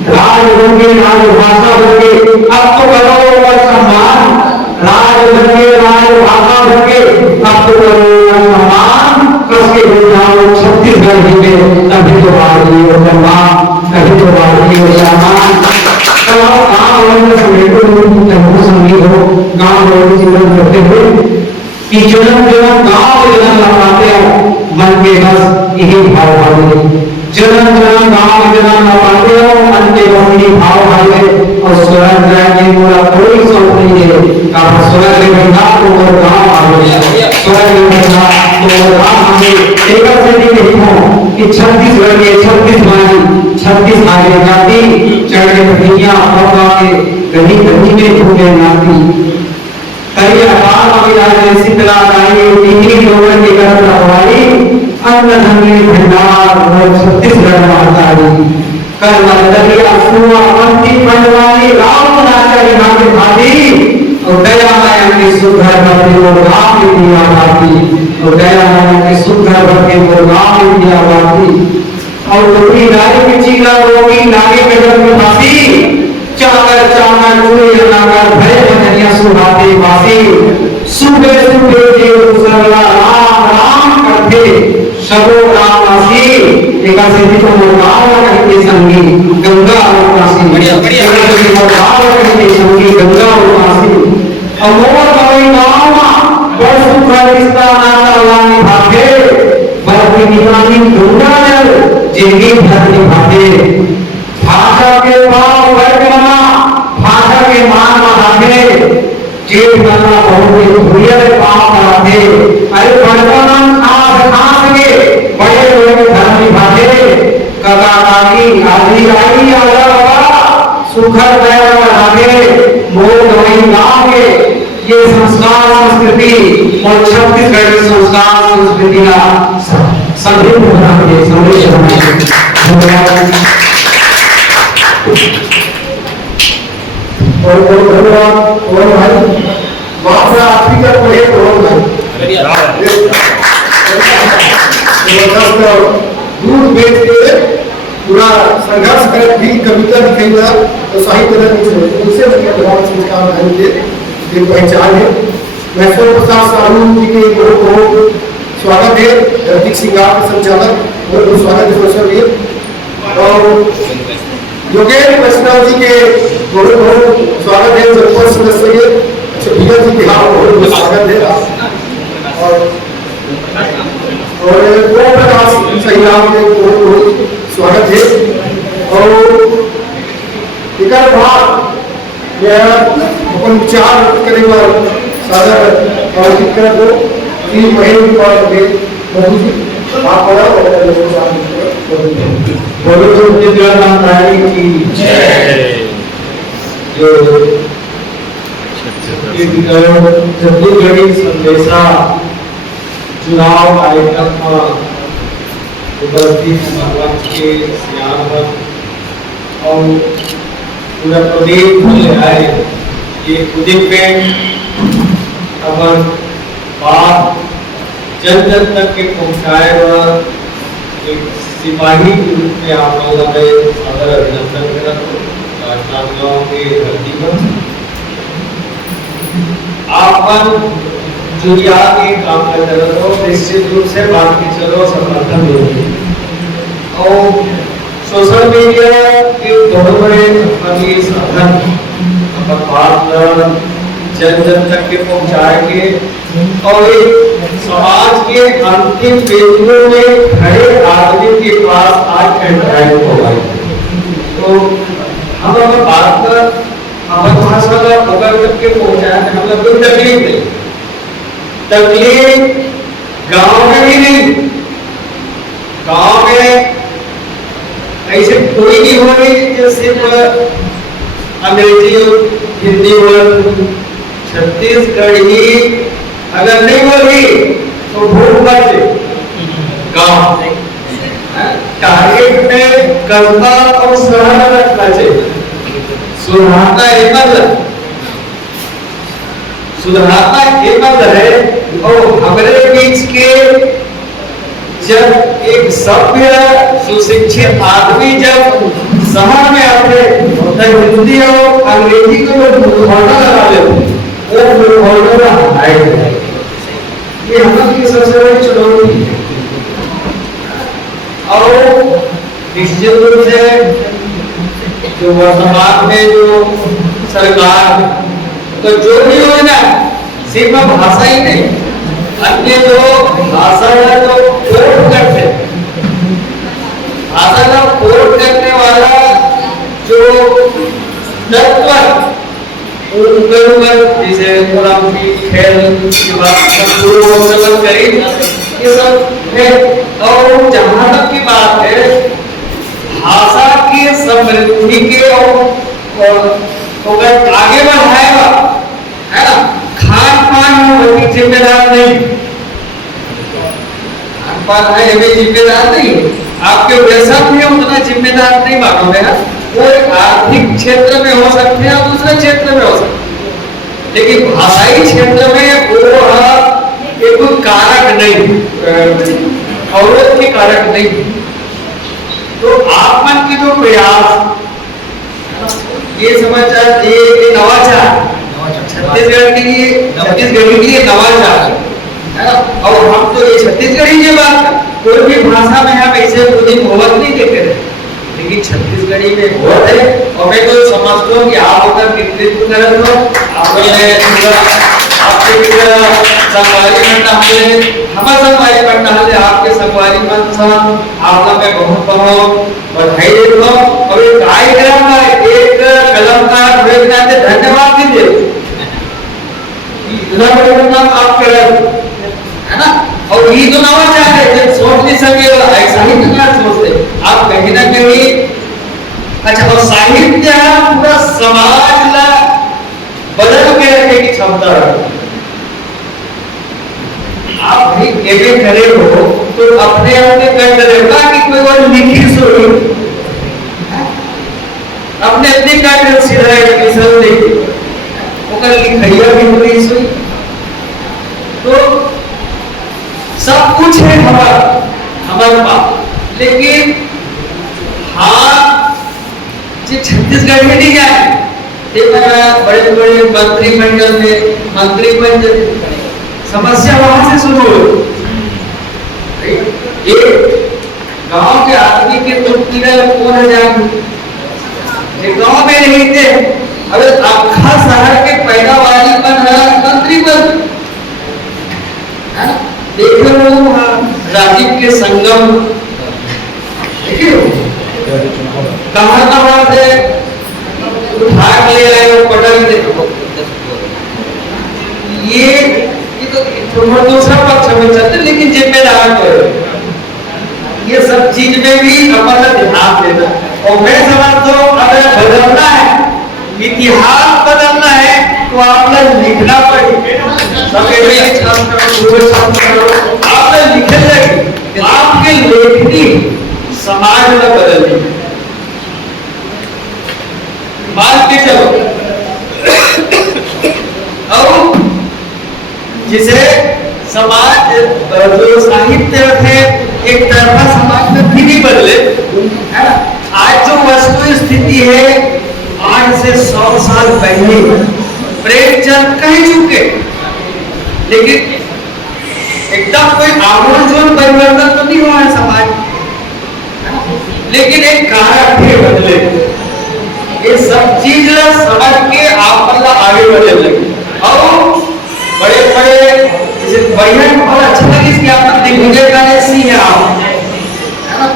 राज बन राजभाषा बन के अब तो करो और सम्मान, राजभाषा बन के अब तो करो और सम्मान, कसके हो जाओ छत्तीसगढ़ में, तभी तो बाढ़ी और सम्मान, तभी तो बाढ़ी और सम्मान। गाँव संगीत हो, गाँव जीवन करते हुए कि जन्म गाँव जन्म लगाते हो, मन के बस यही भाव भावे, जन्म गाँव जन्म लगाते हो, मन के बस यही भाव भावे, और स्वर्ग जाएंगे पूरा कोई शौक नहीं है, कहा स्वर्ग में बैठा तो और गाँव आवे, स्वर्ग में बैठा तो और गाँव आवे। एक से नहीं हो कि छत्तीसगढ़ के 36 वाणी 36 आगे जाती, चढ़े पटिया बाबा के गली गली में घूमे नाती, करिया बाल अभिराज शीतला गाई टिकरी लोगन के घर रखवाली, अन्न धन भंडार और छत्तीसगढ़ महतारी, करवा दरिया सुआ पंथी पंडवाली, राम नाचा यहाँ के भाती, और दया माया के सुघर भरते वो गाँव में दिया बाती, और दया माया के सुघर भरते वो गाँव में दिया बाती, और टुकड़ी लागे की चीला रोगी लागे गजब में फांसी, चाकर चाकर चूड़ी नागर भरे बजनिया सुहाते बासी, सुबह सुबह देव सरला राम राम करते सबो रामवासी, एका से भी तो गाँव कहते संगी गंगा और काशी, बढ़िया बढ़िया गाँव कहते संगी गंगा और काशी, अमोर कवि गाँव बड़ सुख रिश्ता नाता वाली भागे, बरती निवानी गंगा जल जिंदगी भर निभाते, भाषा के पाव वर्गना भाषा के मान बढ़ाते, जेठ बना बहुत भूयल पाप बढ़ाते, अरे बड़पना खास के बड़े बड़े धर्म निभाते, कका काकी आदि आई आजा बाबा सुखर दया बढ़ाते, मोर गवई गाँव के ये संस्कार संस्कृति और छत्तीसगढ़ की संस्कार संस्कृति का सभी बनाएंगे संदेश बनाएंगे। और धन्यवाद और भाई वहाँ से आखिरी का कोई एक और भाई दूध बेच के पूरा संघर्ष कर भी कविता लिखेगा तो साहित्य उनसे बहुत संस्कार भाई के एक पहचान है। महसूर प्रसाद साहू जी के बहुत स्वागत है, ऋतिक सिंगार के संचालक बहुत बहुत स्वागत है सोशल मीडिया, और योगेश वैष्णव जी के बहुत बहुत स्वागत है, जनपद सदस्य भैया जी के बहुत बहुत स्वागत है, और ओम प्रकाश सहीराम के बहुत बहुत स्वागत है। और एक बात अपन विचार करेगा सादर आयोजित कर दो तीन महीने बाद प्रभु जी आप बड़ा बोलो तो जय की जय। जो छत्तीसगढ़ी संदेशा चुनाव कार्यक्रम उपस्थित सरपंच के सियान और पूरा प्रदेश में आए ये उदित में अपन बात जन जन तक के पहुँचाए और एक सिपाही के रूप में आप लोगों का सादर अभिनंदन करा राजनांदगांव के धरती पर आपन दुनिया के काम कर चलो तो निश्चित रूप से बात की चलो समर्थन होगी। और सोशल मीडिया के बहुत बड़े साधन बात जन जन तक के पहुंचाएंगे और एक समाज के अंतिम बिंदु में खड़े आदमी के पास आज एंड्राइड होगा। तो हम अगर बात कर अपन भाषा का अगर तक के पहुंचाए हम लोग कोई तकलीफ नहीं, तकलीफ गांव में भी नहीं, गांव में ऐसे कोई नहीं हो रही जो सिर्फ अंग्रेजी और हिंदी बोल छत्तीसगढ़ी अगर नहीं बोली तो भूख बचे गाँव सरलता और सरल रखना चाहिए। सुधारना एक मतलब है और हमारे बीच के जब एक सभ्य सुशिक्षित आदमी जब शहर में आते तब हिंदी और अंग्रेजी को मुखौटा लगा लेते, वो मुखौटा हटाए। ये हमारी सबसे बड़ी चुनौती है। और निश्चित रूप से जो वर्तमान में जो सरकार तो जो भी योजना सिर्फ भाषा ही नहीं, अन्य जो भाषा है तो कोट करते, भाषा का कोट करने वाला जो तत्व उनके ऊपर जैसे थोड़ा खेल की बात करें, ये सब है। और जहां तक की बात है भाषा की समृद्धि के और आगे बढ़ाएगा, है ना, खान पान में जिम्मेदार नहीं, खान पान है ये जिम्मेदार नहीं, आपके व्यसन में उतना जिम्मेदार नहीं मालूम है। वो एक आर्थिक क्षेत्र में हो सकते हैं, दूसरे क्षेत्र में हो सकते हैं, लेकिन भाषाई क्षेत्र में वो एक कोई कारक नहीं, अवरोध के कारक नहीं। तो आप मन की जो प्रयास ये समाचार ये नवाचार छत्तीसगढ़ के लिए नवाचार है ना। और हम तो ये छत्तीसगढ़ी की बात, कोई भी भाषा में हम ऐसे बहुत नहीं देते थे, लेकिन छत्तीसगढ़ी में बहुत है। और मैं तो समझता हूँ कि आप उधर नेतृत्व कर दो, संगवारी मंडल हमारे संगवारी मंडल आपके संगवारी मंच आपका मैं बहुत बहुत बधाई देता हूँ। और एक कार्यक्रम एक कलमकार धन्यवाद भी दे, इतना बड़ा काम आप कर रहे हो, है ना। और ये तो नवाचार है, जब सोच नहीं सके ऐसा ही तो सोचते आप कहीं ना कहीं। अच्छा, और साहित्य पूरा समाज ला बदल के रखने की क्षमता है। आप भी एमए करे हो तो अपने अपने कर करेगा कि कोई और लिखी सोई अपने अपने कार्य सीधा है सब देखिए ओकर लिखैया भी होई सोई। तो सब कुछ है हमारे पास, लेकिन हाँ जी छत्तीसगढ़ में नहीं जाए, बड़े बड़े मंत्रिमंडल में मंत्री बन जाते, समस्या वहां से शुरू हो। गांव के आदमी के तो कौन है गांव में नहीं थे, अगर आखा शहर के पैदावारी पर मंत्री बन देखो राजीव के संगम देखिए कहां से उठा ले आए और पटल देखो। ये तो दूसरा पक्ष में चलते, लेकिन जिम्मेदार तो ये सब चीज में भी हमारा ध्यान देना। और मैं समझता हूँ अगर बदलना है, इतिहास बदलना है तो आपने लिखना पड़ेगा। आपने लिखने लगे, आपके लेखनी समाज में बदलनी मान के चलो। और जिसे समाज जो साहित्य है एक तरफा समाज में भी नहीं बदले, है ना। आज जो वस्तु स्थिति है आज से 100 साल पहले प्रेमचंद कह चुके, लेकिन एकदम कोई आमूलचूल परिवर्तन तो नहीं हुआ है समाज, लेकिन एक कारक भी बदले। ये सब चीज समझ के आप आगे बढ़ने लगे। और बड़े बड़े जैसे बढ़िया बहुत अच्छा लगे इसकी आप दिग्विजय का सिंह है आप, है ना।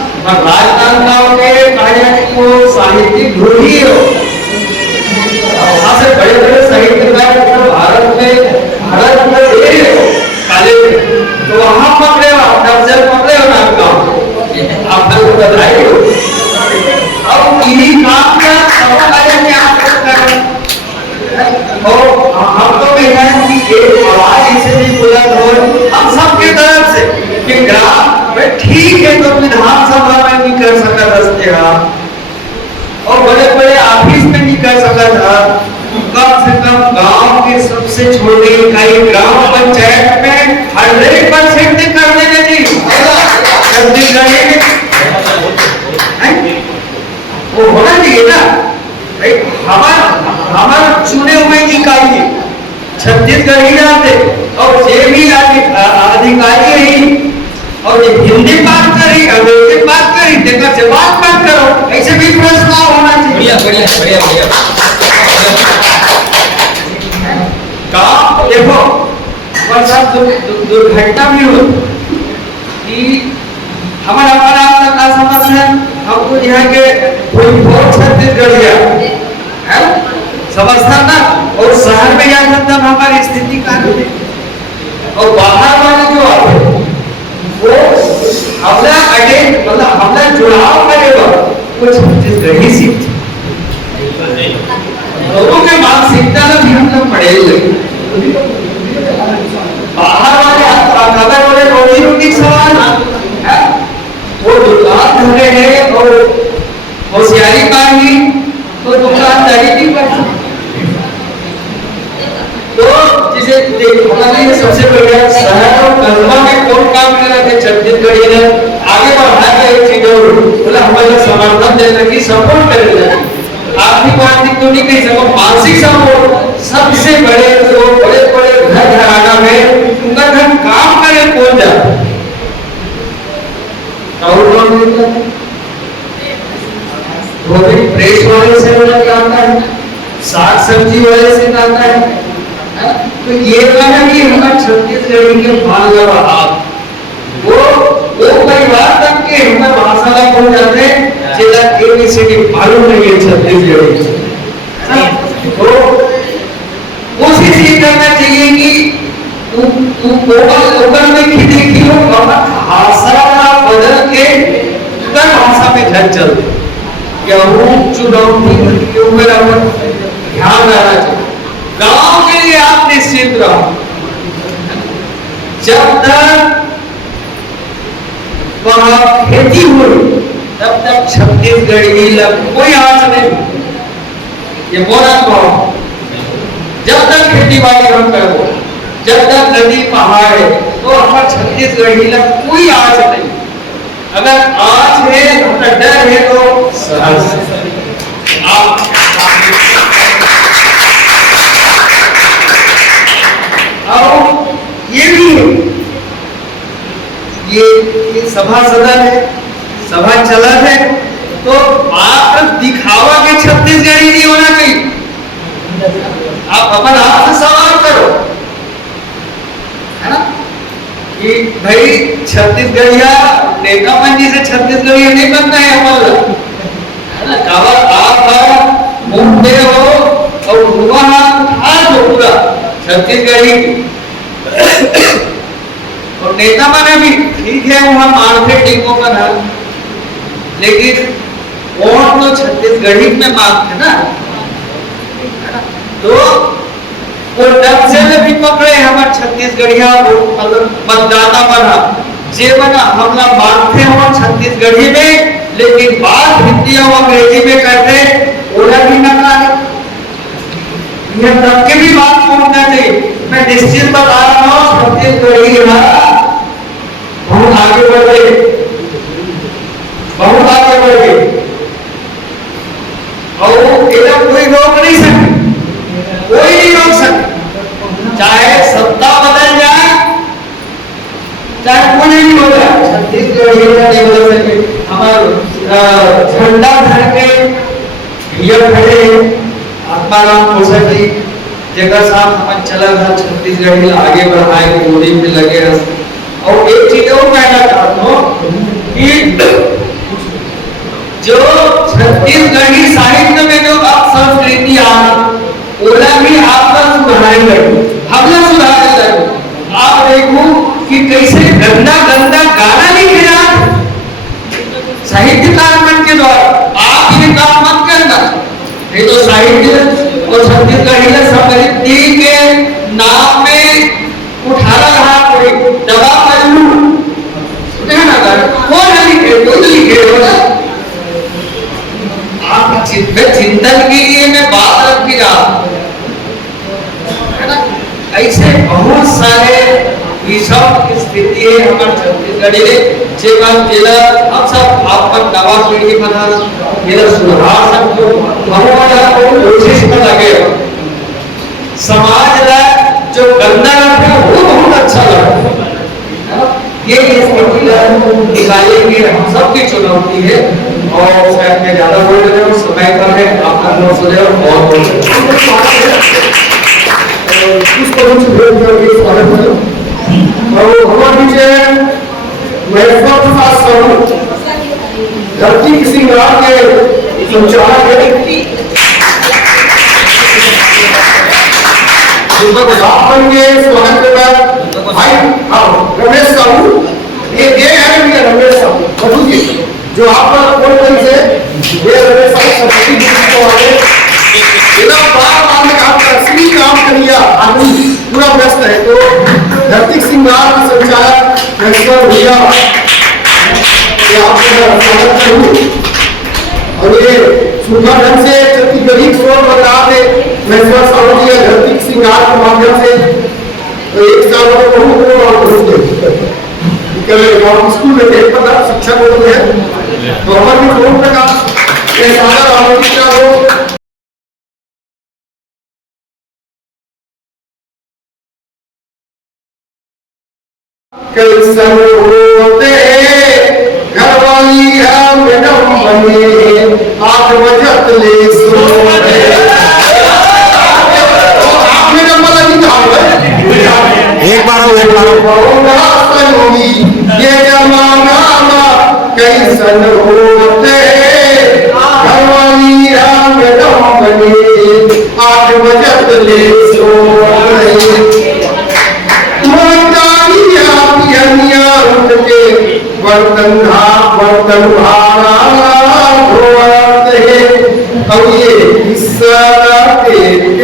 राजनांदगांव के कहा जाए कि वो साहित्यिक ढूंढी हो, वहां से बड़े बड़े साहित्यकार भारत में काले तो वहां पकड़े हो आप, नक्सल पकड़े हो नांदगांव, आप बधाई हो। अब इन्हीं काम का और हम तो कहते हैं कि एक आवाज इसे भी बुलंद हो हम सबके तरफ से कि ग्राम में ठीक है तो विधानसभा में नहीं कर सका रस्ते हा और बड़े बड़े ऑफिस में नहीं कर सकता था, कम से कम गांव के सबसे छोटी इकाई ग्राम पंचायत में 100% कर देने थी छत्तीसगढ़ी में। वो होना चाहिए ना भाई, हमारा चुने हुए इकाई छत्तीसगढ़ी जाते और जे भी अधिकारी रही और ये हिंदी बात करी, अंग्रेजी बात करी, देखा से बात करो, ऐसे भी प्रश्न होना चाहिए। बढ़िया बढ़िया बढ़िया काम देखो दुर्घटना भी हो कि हमारा का समस्या हमको यहाँ के कोई बहुत छत्तीसगढ़िया है समझता ना, और शहर में जाता तब हमारी स्थिति का और बाहर वाले जो आते वो हमला अटेंड मतलब हमला जुड़ाव करेगा वो छत्तीसगढ़ी सीखते, लोगों के मानसिकता में भी हम लोग पड़े हुए। बाहर वाले अगर बोले रोजी रोटी सवाल है, वो दुकान धरे हैं और होशियारी पानी तो दुकानदारी भी कर सकते। तो जिसे देखने सबसे बढ़िया शहर और कस्बा में कौन काम कर रहे थे छत्तीसगढ़ी ने आगे बढ़ा के एक चीज और बोला हमारे समर्थन देने की सपोर्ट करेगा, आर्थिक आर्थिक तो नहीं कही सको, मानसिक सपोर्ट सबसे बड़े जो बड़े बड़े घर घराना में उनका घर काम करे कौन जाता है, प्रेस वाले से वाला काम है, साग सब्जी वाले से आता है। तो ये कहना कि हमारे छत्तीसगढ़ी के मान रहा वो परिवार तक के हमें भाषा का बोल जाते हैं जिला एबीसीडी मालूम नहीं है छत्तीसगढ़ी। तो कोशिश ये करना चाहिए कि तू लोकल में की देखी हो भाषा का बदल के उत्तर भाषा में झट चल क्या वो चुनौती के ऊपर ध्यान रहना चाहिए। गांव के लिए आप निश्चित रहो, जब तक वहां खेती हुई तब तक छत्तीसगढ़ी कोई आंच नहीं, ये बोला कहो। जब तक खेती बाड़ी हम करो, जब तक नदी पहाड़ है तो हमारे छत्तीसगढ़ी कोई आंच नहीं। अगर आंच है तो डर है तो आप ये भी है, ये सभा सदन है, सभा चला है, तो आप दिखावा के छत्तीसगढ़ी नहीं होना चाहिए। आप अपना आप से सवाल करो है ना कि भाई छत्तीसगढ़िया नेता मंजी से छत्तीसगढ़िया नहीं बनना है हमारा, है ना। आप मुंडे हो और पूरा छत्तीसगढ़ी और नेता बने भी ठीक है, वहां मारते टीकों का ना, लेकिन वोट तो छत्तीसगढ़ी में मांगते ना। तो वो डब से भी पकड़े हमारे छत्तीसगढ़िया मतलब मतदाता बना जे बना हमला मांगते हो छत्तीसगढ़ी में, लेकिन बात हिंदी और अंग्रेजी में करते ओला भी नकार यह तब के भी बात पहुंचना चाहिए। मैं निश्चित बता रहा हूँ छत्तीसगढ़ी बहुत आगे बढ़ गए, बहुत आगे बढ़ गए और इधर कोई रोक नहीं सकता, कोई नहीं रोक सकता, चाहे सत्ता बदल जाए चाहे कोई नहीं हो जाए, छत्तीसगढ़ी नहीं बदल सके। हमारा झंडा धर के भैया खड़े आत्माराम कोसर जी जगह साथ अपन चला था छत्तीसगढ़ी आगे बढ़ाए के मोदी में लगे रहे। और एक चीज और कहना चाहता हूँ कि जो छत्तीसगढ़ी साहित्य में जो अब संस्कृति आ ओला भी आपका सुधारे लगे, हमने सुधारे लगे। आप देखो कि कैसे गंदा गंदा गाना लिखे जाए साहित्यकार मन के द्वारा, आप ये काम मत करना। ये तो साहित्य और छत्तीसगढ़ी समृद्धि के नाम में उठा रहा कोई दबा पल्लू कौन लिखे, खुद लिखे हो ना। में बात रखी रहा है ना। ऐसे बहुत सारे विषम स्थिति है हमारे छत्तीसगढ़ में जेवन केला अब सब आपन नवा पीढ़ी बना केला सुधार सब हमारा कोशिश में लगे समाज ला जो गंदा है वो बहुत अच्छा लगा ये स्थिति निकालेंगे हम सबकी चुनौती है। और शायद मैं ज्यादा बोल रहे हूँ समय कम है आप लोग सुने बहुत धरती की सिंगार के संचालक भाई रमेश साहू ये रमेश साहू मधु जी जो आपका कौन से ये रमेश साहू असली काम करिए आदमी पूरा व्यस्त है। तो धरती सिंगार का संचालक भैया और ये सुखा ढंग से छत्तीसगढ़ी स्वर बता दे महेश्वर साहू जी धरती सिंगार के माध्यम से एक साल में स्कूल में थे पता शिक्षक होते हैं तो हमारे भी प्रकार ये सारा आलोचना हो कैसन होते घरवाली है मैडम बने 8 बजत ले सो एक बार ये जमाना कैसन होते घरवाली है मैडम बने 8 बजत ले सो बर्तन भाड़ा अब ये हिस्सा के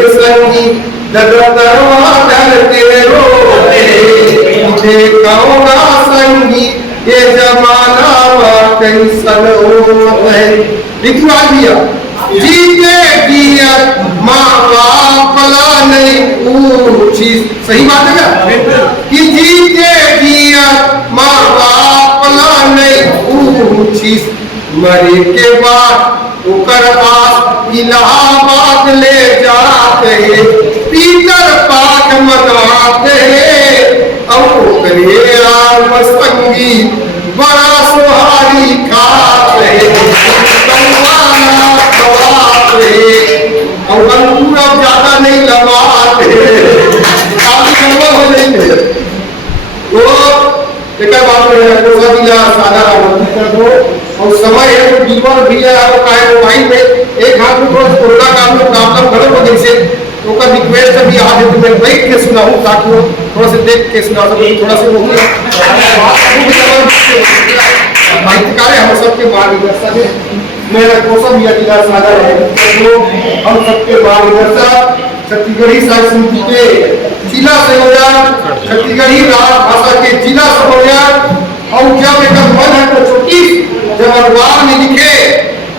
संगी दरवाजा के रोते कौना संगी ये जमाना कैसन होता है। लिखवा दिया जीते दिया माँ बाप ला नहीं पूछी सही बात है क्या कि जीते दिया माँ बाप ला नहीं पूछी मरे के बाद उकर आस इलाहाबाद ले जाते हैं पीतर पाठ मनाते हैं और संगी बड़ा सुहारी खाते हैं और अंगूर ज्यादा नहीं लगाते हो जाएंगे तो एक बात और समय है तो बीवर भी है और काहे मोबाइल में एक हाथ में थोड़ा कोरोना का हम लोग काम करो को जैसे तो का रिक्वेस्ट भी आज है मैं बैठ के सुनाऊं ताकि वो थोड़ा से देख के सुना सके थोड़ा से वो भाईचारे हम सबके मार्गदर्शक है मेरा कोसम या जिला सागर है तो हम सबके मार्गदर्शक छत्तीसगढ़ी साहित्य समिति के जिला संयोजक छत्तीसगढ़ी भाषा के जिला संयोजक और जब एक मन है तो छोटी जब अखबार में लिखे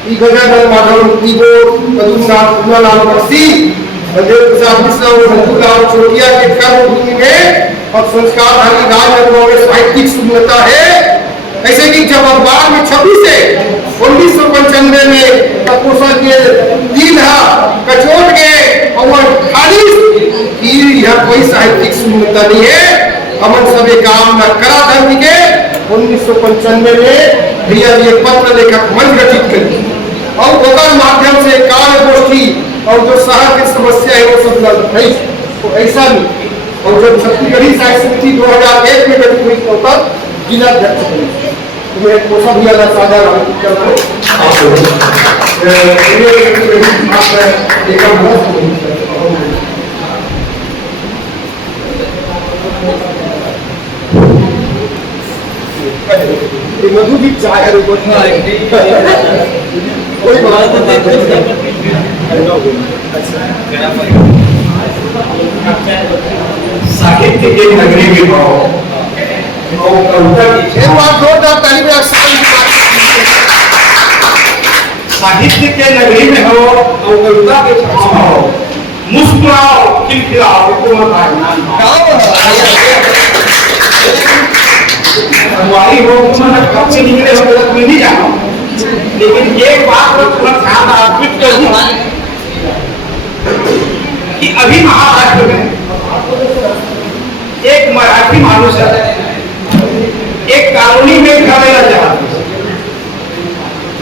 कि गजानन माधव मुक्तिबो मधुनाथ बख्शी बलदेव प्रसाद मिश्रा और मधुलाल चोटिया के कर्मभूमि में और संस्कारधारी राजनगरों में साहित्यिक शून्यता है। ऐसे कि जब अखबार में 26 से 1995 में तपोसा के 3 कचोट के और 48 की यह कोई साहित्यिक शून्यता नहीं है। अमन सभी काम न करा धरती के 1995 में भैया ये पत्र लेखक मंच गठित करी और ओकर माध्यम से कार्य गोष्ठी और जो शहर की समस्या है वो सब नहीं तो ऐसा नहीं। और जब छत्तीसगढ़ी साहित्य समिति 2001 में गठित हुई तो तब जिला अध्यक्ष बनी तो मैं कोसा भैया का साझा मधु की चाय है कोई बात साहित्य के नगरी में भाव जोरदार ताली में साहित्य के नगरी में हो तो कविता के छाव हो, मुस्कुराओ खिलखिलाओ हमारी हो कब से निकले हो तो मैं नहीं जाना, लेकिन एक बात पर थोड़ा ध्यान अर्पित करूँ कि अभी महाराष्ट्र में एक मराठी मानुष है, एक कॉलोनी में घर लेना चाहते थे,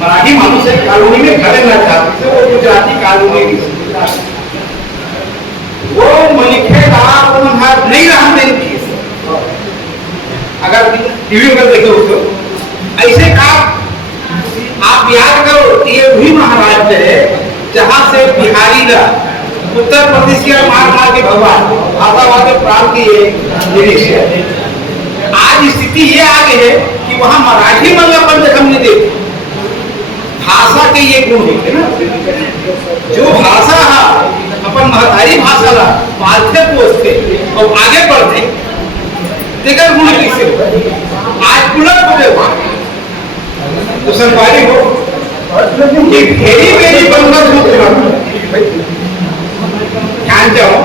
मराठी मानुष एक कॉलोनी में घर लेना चाहते थे, वो गुजराती कॉलोनी की वो मलिकेदार नहीं रहते। अगर टीवी पर देखो उसको ऐसे आप याद करो ये वही महाराष्ट्र है जहां से बिहारी का उत्तर प्रदेश के मार के भगवान भाषावाद प्राप्त किए। आज स्थिति ये आ गई है कि वहां मराठी मल्लापन जब हमने देखा भाषा के ये गुण होते ना, जो भाषा अपन महतारी भाषा ला पालते पोसते और आगे बढ़ते देखकर गुण कैसे आज उलट हो गए तो सरकारी हो ये घेरी मेरी बंधन हो ध्यान जाओ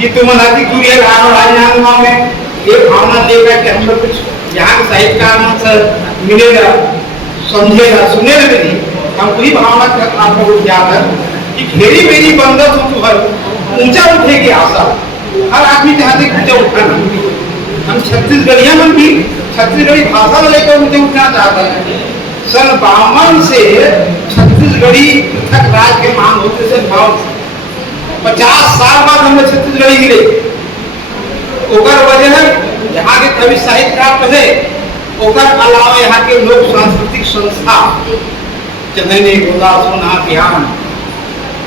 कि तुम अनादि दूरिया राजनांदगांव में ये भावना लेकर के हम लोग कुछ यहाँ के साहित्यकार से मिलेगा समझेगा सुनेगा नहीं, हम वही भावना आप लोग याद है कि घेरी मेरी बंधन हो तो हर ऊंचा उठेगी आशा, हर आदमी चाहते ऊंचा उठाना। हम छत्तीसगढ़िया में भी छत्तीसगढ़ी भाषा लेकर ऊंचे उठना चाहते हैं। सन 52 से छत्तीसगढ़ी पृथक राज्य के मांग होते सन 50 साल बाद हमने छत्तीसगढ़ी गिरे। ओकर वजह यहाँ के कवि साहित्यकार पढ़े, ओकर अलावा यहाँ के लोक सांस्कृतिक संस्था चंदनी गोदा सोना बिहान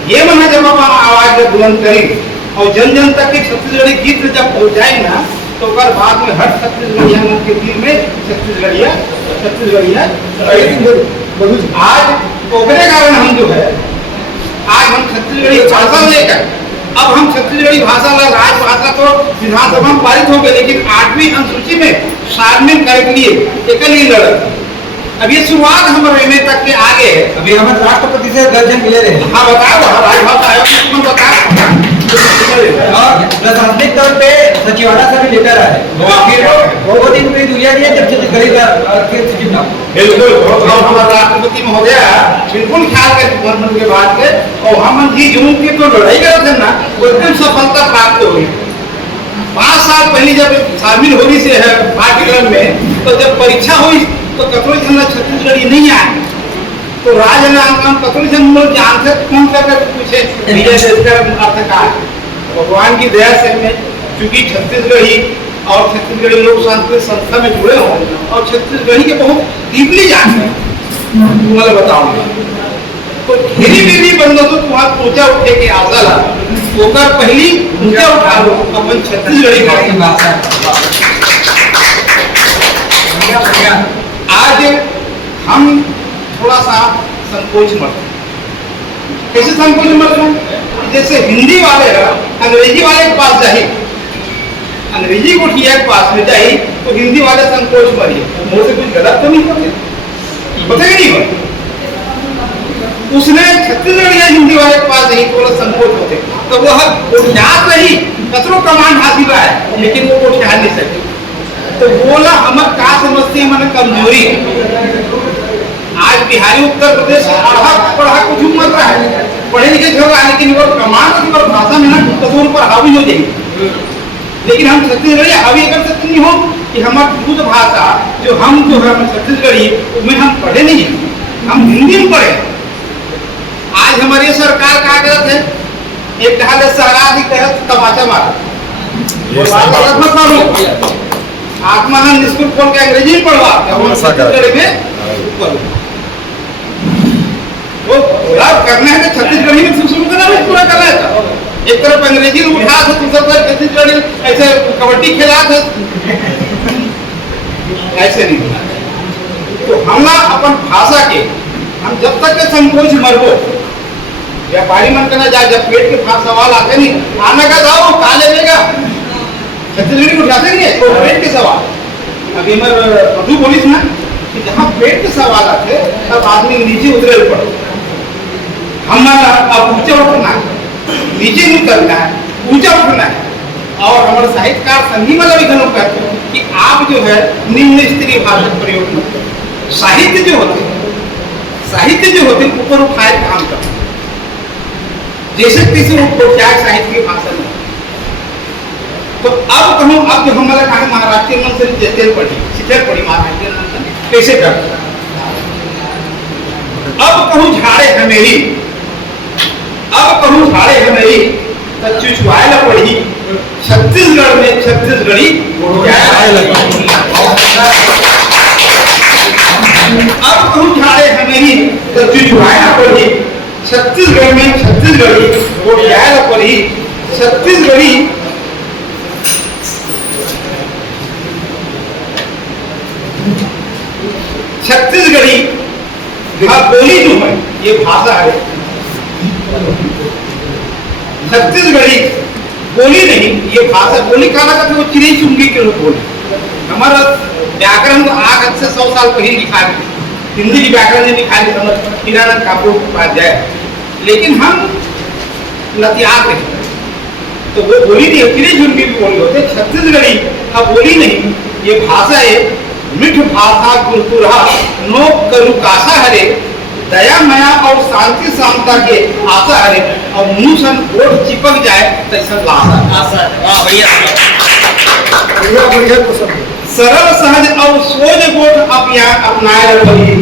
ये मना जब हम आवाज बुलंद करें और जन जन तक के छत्तीसगढ़ी गीत जब पहुंचाए ना तो ओकर बाद में हर छत्तीसगढ़िया के दिल में छत्तीसगढ़िया आज ओकरे कारण हम जो है आज हम छत्तीसगढ़ी भाषा लेकर अब हम छत्तीसगढ़ी भाषा ला राजभाषा तो विधानसभा में पारित हो गए, लेकिन 8वीं अनुसूची में शामिल करने के लिए एक लिए लड़त। अब ये शुरुआत हमारे एमए तक के आगे है। अभी हमारे राष्ट्रपति से दर्जन मिले रहे। हाँ बताओ राजभाषा आयोग में बताओ और प्रशासनिक तौर पे सचिवालय से भी लेटर आए, फिर 2 दिन में दुनिया दिया जब छत्तीसगढ़ी का सचिव नाम बिल्कुल हमारा राष्ट्रपति महोदय बिल्कुल ख्याल कर के बाद के और हम जी जून की तो लड़ाई कर थे ना वो एकदम सफलता प्राप्त हो गई। 5 साल पहले जब शामिल होने से है पाठ्यक्रम में तो जब परीक्षा हुई तो कतोई जन छत्तीसगढ़ी नहीं आए तो राजनांदगांव कतोई जन लोग जानते कौन करके पूछे विजय शेखर अर्थकार भगवान की दया से मैं चूंकि छत्तीसगढ़ी और छत्तीसगढ़ी लोक सांस्कृतिक संस्था में जुड़े हो और छत्तीसगढ़ी के बहुत डीपली जानते हैं तुम्हारे बताऊंगा तो घेरी में भी बंदो तो तुम्हारा ऊंचा उठे के आशा ला ओकर पहली ऊंचा उठा लो अपन छत्तीसगढ़ी भाषा। आज हम थोड़ा सा संकोच मरते कैसे संकोच मरते हैं जैसे हिंदी वाले अंग्रेजी वाले के पास जाए अंग्रेजी को ठिया के पास में जाए तो हिंदी वाले संकोच मरिए मुझसे कुछ गलत तो नहीं होते बताइए नहीं होते उसने छत्तीसगढ़ हिंदी वाले के पास नहीं थोड़ा संकोच होते तो वह याद नहीं कतरों कमांड हासिल रहा है लेकिन वो उठा नहीं सके तो बोला हमारे का समझते हैं हमारे कमजोरी आज बिहारी उत्तर प्रदेश पढ़ा कुछ मत रहा है पढ़े लिखे झगड़ा रहा है लेकिन वो कमांड की भाषा में ना कसूर पर हावी हो जाएगी लेकिन हम छत्तीसगढ़ी हावी कर सकते नहीं हो कि हमारी शुद्ध भाषा जो हम जो है छत्तीसगढ़ी उसमें हम पढ़े नहीं है हम हिंदी में पढ़े। आज हमारी सरकार क्या करते है एक ढाल सरकार के तहत तमाचा मारो आत्मानंद स्कूल खोल के अंग्रेजी में पढ़वा वो पूरा करना है तो छत्तीसगढ़ी में शुरू करना है पूरा करना है एक तरफ अंग्रेजी में उठा था दूसरी तरफ छत्तीसगढ़ी ऐसे कबड्डी खेला था ऐसे नहीं होना तो हम अपन भाषा के हम जब तक के संकोच मरबो व्यापारी मन करना जाए जब पेट के सवाल आते नहीं आने का जाओ का लेगा छत्तीसगढ़ी उठाते नहीं है तो पेट के सवाल अभी मैं मधु बोली ना कि जहाँ पेट के सवाल आते तब आदमी नीचे उतरे पड़ो, हमारा अब ऊंचा उठना है, नीचे नहीं उतरना है, ऊंचा उठना है। और हमारे साहित्यकार संधि वाला भी घनों कहते हैं कि आप जो है निम्न स्तरीय भाषा का प्रयोग मत करो। साहित्य जो होते ऊपर उठाए काम करते, जैसे किसी उपचार साहित्य की भाषा में। तो अब कहूँ, अब जो हमारा कहा महाराष्ट्रीय मंथन जैसे पढ़ी महाराष्ट्रीय मंथन कैसे कर, अब कहूँ झाड़े हमेरी तो चुचवाए ला पड़ी छत्तीसगढ़ में छत्तीसगढ़ी अब कहूँ झाड़े हमेरी तो चुचवाए ला पड़ी छत्तीसगढ़ में छत्तीसगढ़ी गोटियाए ला पड़ी छत्तीसगढ़ी बोली जो है ये भाषा है, छत्तीसगढ़ी बोली नहीं ये भाषा। बोली कहा था वो चिड़ी चुंगी के रूप बोली। हमारा व्याकरण तो आग से 100 साल पहले लिखा है, हिंदी की व्याकरण ने लिखा है किराना कापुर उपाध्याय, लेकिन हम लतियात नहीं, तो वो बोली नहीं, चिड़ी चुंगी की बोली होते। छत्तीसगढ़ी अब बोली नहीं ये भाषा है, मिठ भाषा गुरपुरा नोक करू कासा हरे, दया मया और शांति समता के आशा हरे, और मुंह सन वोट चिपक जाए तैसा लाशा। सरल सहज और सोज वोट अब यहाँ अपनाए रही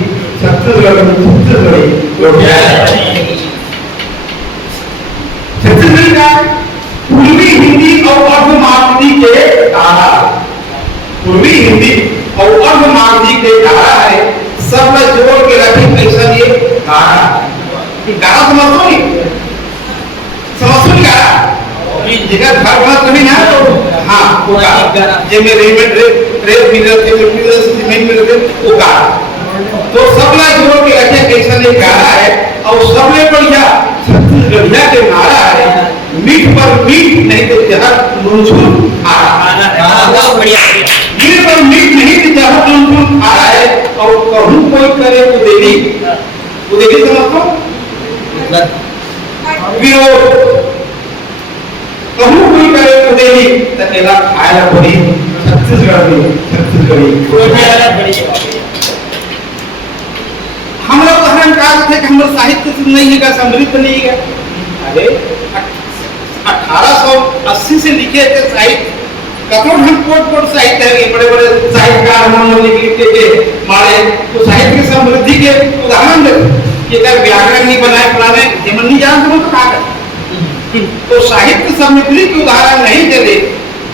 छत्तीसगढ़ी का पूर्वी हिंदी और अर्धमागधी के धारा, पूर्वी हिंदी और अर्धमागधी के धारा है, सब में जोड़ के रखे ऐसा ये गारा। गारा समझो नहीं जगह घर बना कभी ना, हाँ वो गारा जिसमें रेत मिलते सीमेंट मिलते वो गारा। तो सब में जोड़ के रखे ऐसा ये गारा है, और सब में बढ़िया छत्तीसगढ़िया के नारा है, मीठ पर मीठ नहीं तो जहर नूनछून खारा, मीठ पर मीठ नहीं तो जहर नूनछून खारा है। और कहूँ कोई करे उदेवी समझो विरोध, कहूँ कोई करे उदेवी तकेला खाया पड़ी छत्तीसगढ़ी। हम लोग उदाहरण कहा थे कि हम लोग साहित्य नहीं है, समृद्ध नहीं है। अरे 1880 से लिखे थे साहित्य, कतों हम कोट साहित्य है, बड़े बड़े साहित्यकार हम लिखते थे मारे, तो साहित्य की समृद्धि के उदाहरण देखो। अगर व्याकरण नहीं बनाए पुराने जीवन नहीं जानते हो तो कहा कर, तो साहित्य समृद्धि के उदाहरण नहीं चले।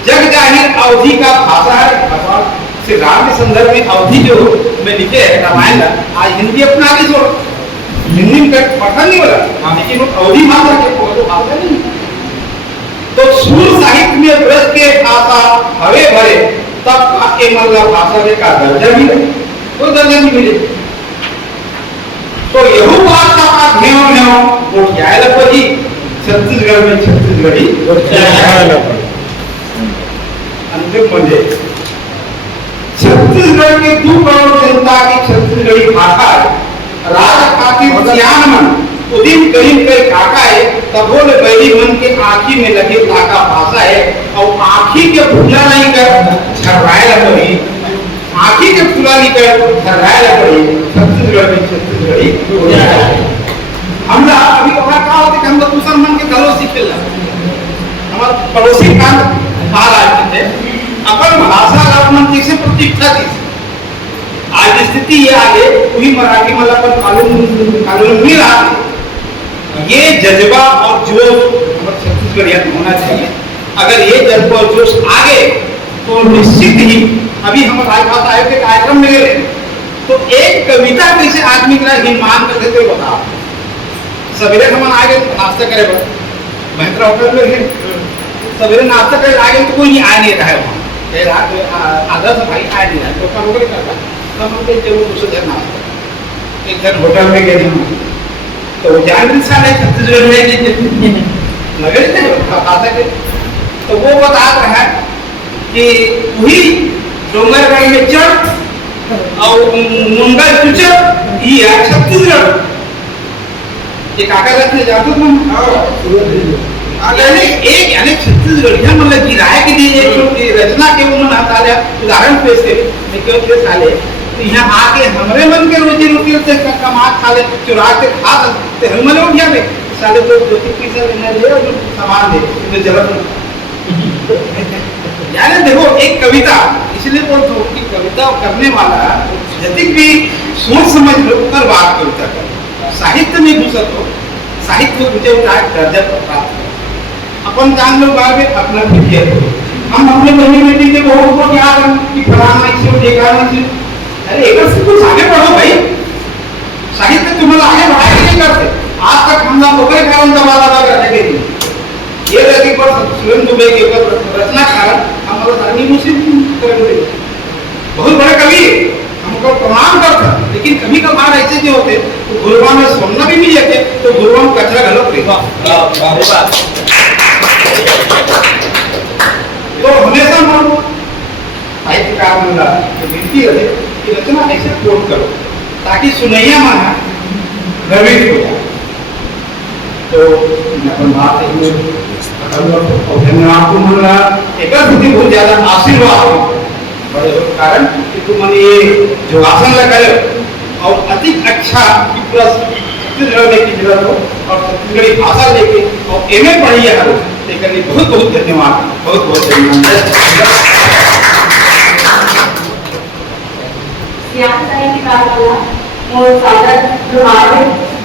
जग जाहिर अवधि का भाषा है, भगवान श्री राम के संदर्भ में अवधि जो में लिखे है रामायण, आज हिंदी अपना आगे छोड़, हिंदी में पढ़ा नहीं बोला, लेकिन वो अवधि भाषा के तो भाषा नहीं। तो सूर साहित्य में ब्रज के भाषा हरे भरे, तब के मतलब भाषा के का दर्जा मिले, कोई दर्जा नहीं मिले। तो यहू बात का घेव गोटियाए लपजी छत्तीसगढ़ में छत्तीसगढ़ी अंतिम मंडे छत्तीसगढ़ के 2 करोड़ जनता की छत्तीसगढ़ी भाषा राज खातिर ज्ञान मन उदित करीम के काका है, तबोल बैली मन के आँखी में लगे काका भाषा है, और आँखी के फूला नहीं कर छर्राए लपड़ी, आँखी के फूला नहीं कर छर्राए लपड़ी छत्तीसगढ़ में छत्तीसगढ़ी। हमरा अभी वहाँ कहा होते कि हम लोग मुसलमान के घरों सीखे ला, हमारे पड़ोसी का महाराज थे अपन भाषा रावण कैसे प्रतिष्ठा दी। आज स्थिति ये आगे वही मराठी मला पर कानून मिल रहा है, ये जज्बा और जोश हमारे छत्तीसगढ़िया होना चाहिए। अगर ये जज्बा और जोश आगे तो निश्चित ही अभी हम राजभाषा आयोग के कार्यक्रम में गए तो एक कविता कैसे आदमी का निर्माण कर देते बताओ। सवेरे हम आगे नाश्ता करे महिंद्रा होटल में है, सवेरे नाश्ता करे आगे तो कोई आ नहीं रहा है वहाँ, आधा से भाई आ नहीं रहा है, तो काम वगैरह करता है। हम उनके जरूर दूसरे घर नाश्ता, एक घर होटल में गए तो जान सा है छत्तीसगढ़ में नगर थे भाषा के, तो वो बता रहा है कि वही डोंगरगढ़ में चढ़ और मंगल फ्यूचर ये छत्तीसगढ़ ये काका रखने जातो तुम यानी छत्तीसगढ़िया मतलब गिराए के लिए एक रचना के उन्होंने हटा उदाहरण पेश करे क्यों के साले तो यहाँ आके हमरे मन के रोजी रोटी से कमा खा ले चुरा के खा सकते हम मले उठ जाते साले तो दो तीन पैसा लेना ले और सामान ले तो जरूरत यानी देखो एक कविता इसलिए बोलते हो कि कविता करने वाला यदि भी सोच समझ लो कर बात कविता कर साहित्य में घुसा तो साहित्य मुझे दर्जा प्राप्त कर अपन जान लो बार में अपना विद्या हम अपने बहनी बेटी के बहुत को याद हम कि फलाना इसे देखा नहीं अरे एक से कुछ आगे बढ़ो भाई साहित्य तुम्हारा आगे बढ़ाया नहीं करते आज तक हम लोग ओकरे कारण दबा करने के लिए ये रहती पर स्वयं दुबे के रचना कारण हमारे धर्मी मुस्लिम कर बहुत बड़े कवि हमको प्रणाम करते लेकिन कभी कभार ऐसे जो होते तो गुरुवान में सोना भी मिल जाते तो गुरुवान कचरा गलत रही तो हमेशा हम साहित्यकार मंडल विनती है कि रचना ऐसे कोट करो ताकि सुनैया माना गर्वित हो जाए तो अपन बात धन्यवाद को मिला एक बहुत ज्यादा आशीर्वाद कारण कि तुमने ये जो आसन लगाए और अधिक अच्छा कि पूरा छत्तीसगढ़ की जरूरत हो और छत्तीसगढ़ी भाषा लेके और एमए पढ़ी है लेकिन बहुत बहुत धन्यवाद बहुत बहुत धन्यवाद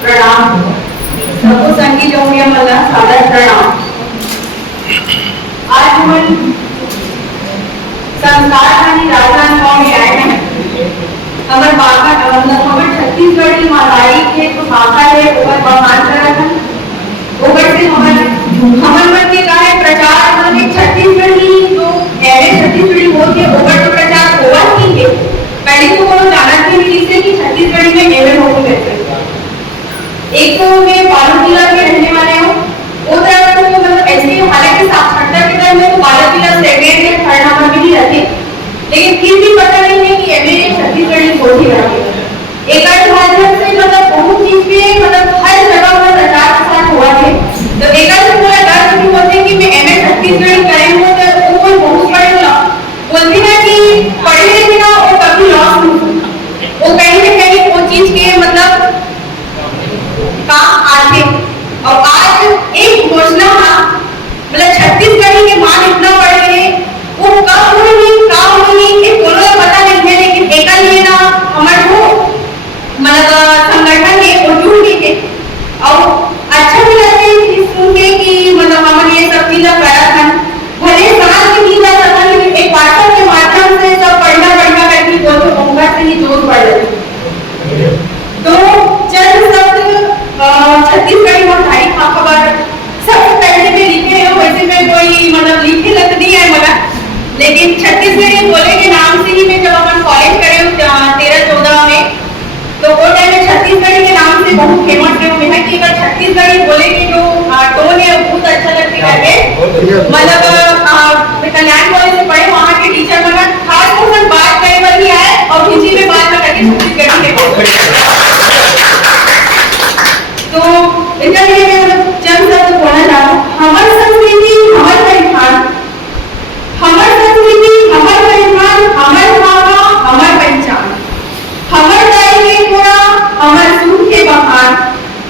प्रणाम सबको संगीत मला सादर प्रणाम आज हम संस्कार आणि राजनांदगांव में आए हैं अगर बाका मतलब हमारे छत्तीसगढ़ की माताई के जो भाषा है ऊपर बखान करा था ऊपर से हमारे मन के का है प्रचार मतलब छत्तीसगढ़ी जो ऐसे छत्तीसगढ़ी होती है ऊपर तो प्रचार हुआ ही है पहले तो वो जाना थी जिससे कि छत्तीसगढ़ी में एवं होती रहती है एक तो मैं बालू जिला के रहने वाले हूँ वो तरह तो मतलब ऐसे हालांकि साक्षरता के दर में तो बालू जिला सेकेंड या थर्ड नंबर में ही रहते लेकिन फिर भी पता नहीं है कि एमए छत्तीसगढ़ी होती रहती है एक माध्यम से मतलब बहुत चीज पे मतलब हर जगह पर प्रचार प्रसार हुआ है तो एक पूरा डर नहीं होते कि मैं एमए छत्तीसगढ़ी करेंगे तो वो कोई बहुत बड़े बोलती ना कि पढ़ने बिना वो कभी लॉस नहीं वो कहीं ना कहीं वो चीज के मतलब काम आते और आज एक घोषणा मतलब छत्तीसगढ़ी के मान इतना बढ़ गए वो कब हुई काम हुई ये कोनो पता नहीं है लेकिन एक लिए ना हमारे वो मतलब संगठन है वो जुड़ गए और अच्छा भी लगता है सुन के कि मतलब हमारे ये सब चीजें करा था भले साल के भी जा सकता लेकिन एक वार्ता के माध्यम से सब पढ़ना करके बोलते होंगे से ही जोश बढ़ जाती तो चंद शब्द छत्तीसगढ़ी भाई खबर सबसे पहले में लिखे हैं वैसे में कोई मतलब लिखे लग नहीं है मला लेकिन छत्तीसगढ़ी बोले के नाम से ही मैं जब अपन कॉलेज करे 13-14 में तो वो टाइम में छत्तीसगढ़ी के नाम से बहुत फेमस है वो कि अगर छत्तीसगढ़ी बोले के जो टोन है बहुत अच्छा लगती है मतलब कल्याण कॉलेज से पढ़े वहाँ के टीचर मना खास तौर बात करे पर ही आए और हिंदी में बात ना करके छत्तीसगढ़ी के तो इसका लिए मैं चंद शब्द बोलना चाहता हूँ हमारी संस्कृति हमारी परिधान हमारी संस्कृति हमारी परिधान हमारी भावना हमारी पहचान हमारे दाई के पूरा हमारे सूख के बहार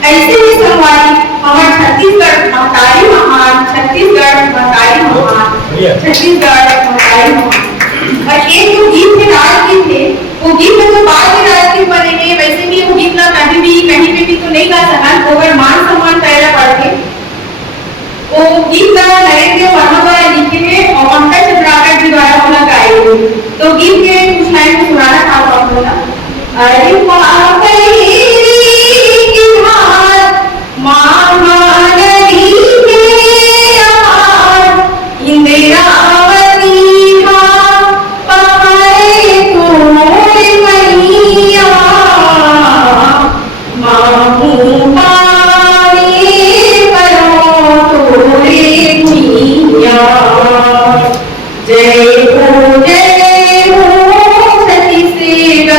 ऐसे ही संवादी हमारे छत्तीसगढ़ महतारी महान छत्तीसगढ़ महतारी महान छत्तीसगढ़ महतारी महान और ये जो गीत के राजगीत थे वो गीत में तो बाद में राजगीत बनेंगे वैसे भी वो गीत ना कहीं पे भी तो नहीं गा सका अगर मान सम्मान पहला पढ़ के वो गीत नरेंद्र वर्मा द्वारा लिखे गए और पंकज चंद्राकर जी द्वारा बोला गाए गए तो गीत के कुछ लाइन में सुनाना था आप बोला अरे महानदी के यार इंदिरावती पहाड़े तोरे मैया मामू पानी करो तोरे मिया जय हो छत्तीसगढ़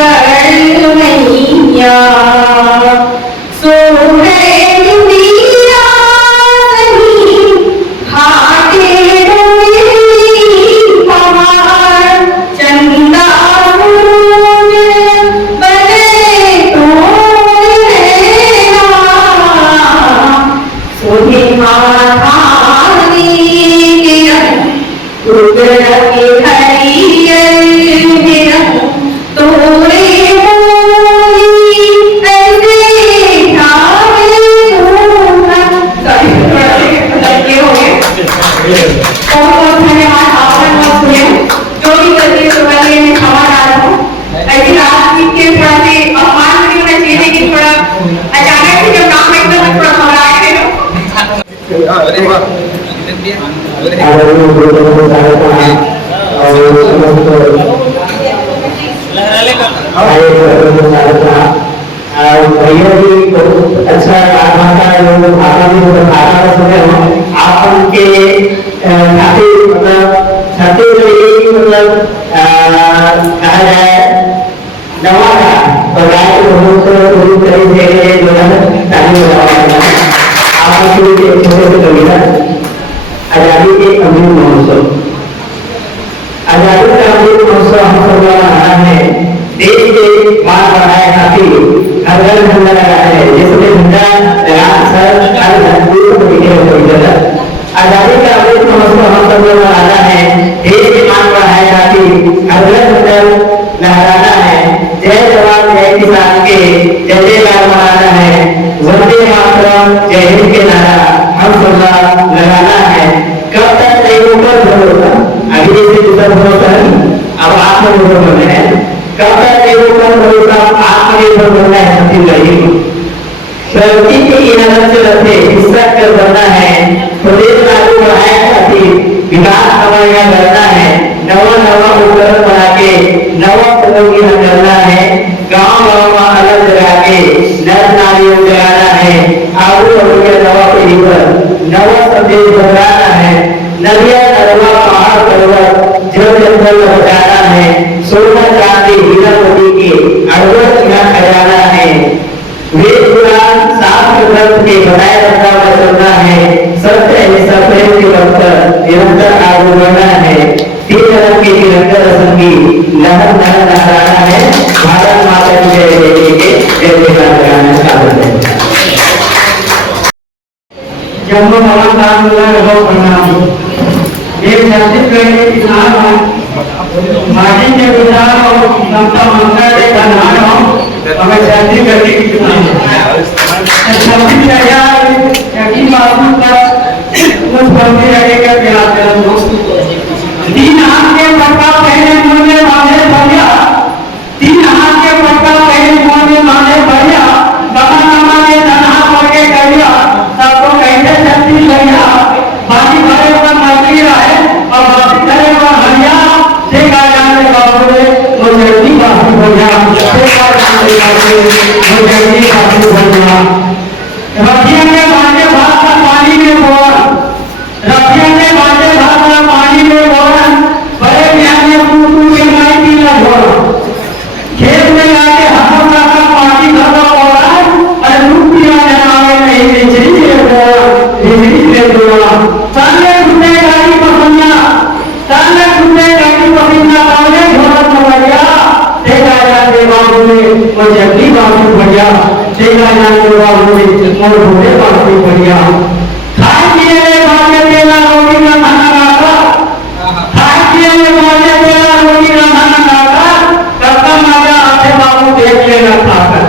भैया जी बहुत अच्छा भाषा भी भाषा सुने हो आप उनके छाती मतलब छाती में यही मतलब कहा जाए नवा का बजाय लोगों को पूरी तरह से जो है ताली बजाना आप उनके छोटे से कविता आजादी के अमृत महोत्सव आजादी का अमृत महोत्सव हम सब रहा है देश के मान बढ़ाए खातिर हर घर झंडा लगा है जिसमें झंडा लगा सर हर घर को दिखे हुए आजादी का अमृत महोत्सव हम सब रहा है देश के मान बढ़ाए खातिर हर घर झंडा लहराना है जय जवान जय किसान के जय जयकार मनाना है वंदे मातरम जय हिंद के नारा हम सब लगाना है कब तक नहीं ऊपर भरोसा अभी जैसे दूसरा भरोसा अब आत्मनिर्भर बनना है कब तक नहीं ऊपर भरोसा आत्मनिर्भर बनना है छत्तीसगढ़ी प्रगति के इनाम से रखे हिस्सा कर बनना है प्रदेश लागू बढ़ाए खातिर विकास हमारे करना है नवा नवा उपकरण बना के नवा प्रयोगी करना है गांव गांव में अलग जगा के नर नारियों जगाना है आगू बढ़ के नवा पीढ़ी पर नवा संदेश बनाना है नदिया नरवा पहाड़ पर्वत जल जंगल बचाना है सोना चांदी हीरा मोती के अड़वत का खजाना है वेद पुराण शास्त्र ग्रंथ के बनाए रखा हुआ चलना है सत्य ऐसा प्रेम के बनकर निरंतर आगे बढ़ना है तीन रंग के निरंतर संगी लहर लहर लहराना है भारत माता की जय जय के जय जयकार लगाना चाहते हैं जब हम काम रहो प्रणाम एक छत्तीसगढ़ के किसान माटी के विचार और क्षमता मंत्र के धनवान हो हमें छत्तीसगढ़ के किसान यकीन बाबू का कुछ बंदी रहेगा प्यार तीन हाथ के पटका पहले मुंह में बांधे बढ़िया तीन हाथ के पटका पहले मुंह में बांधे बढ़िया गमा गमा के तनहा पड़ के करिया सबको कहते छत्तीसगढ़िया बाकी भरे हुआ मजदूरी है और बाकी भरे हुआ हरिया से का जाने बाबू ने मुझे भी बाबू हो गया से का जाने बाबू मुझे भी बाबू हो गया रखिए ने बांधे भात का पानी में बोल रखिए ने बांधे भात का पानी में बोल बड़े ज्ञानी कुटु के माई की लगो खेत में आके हाथों का पानी भरवा बोला और रुपया जमावे नहीं बिजली से बोल बिजली से बोला सामने घुटे गाड़ी पसंदिया सामने घुटे गाड़ी पसंदिया वाले घोड़ा समझिया देखा जाते बाबू ने मुझे भी बाबू बढ़िया देखा जाते बाबू ने और घोड़े बाबू बढ़िया खाए पिए बाजे तेला रोटी का खाना खाता खाए पिए बाजे तेला रोटी का खाना खाता सबका मजा आते बाबू देख लेना खाकर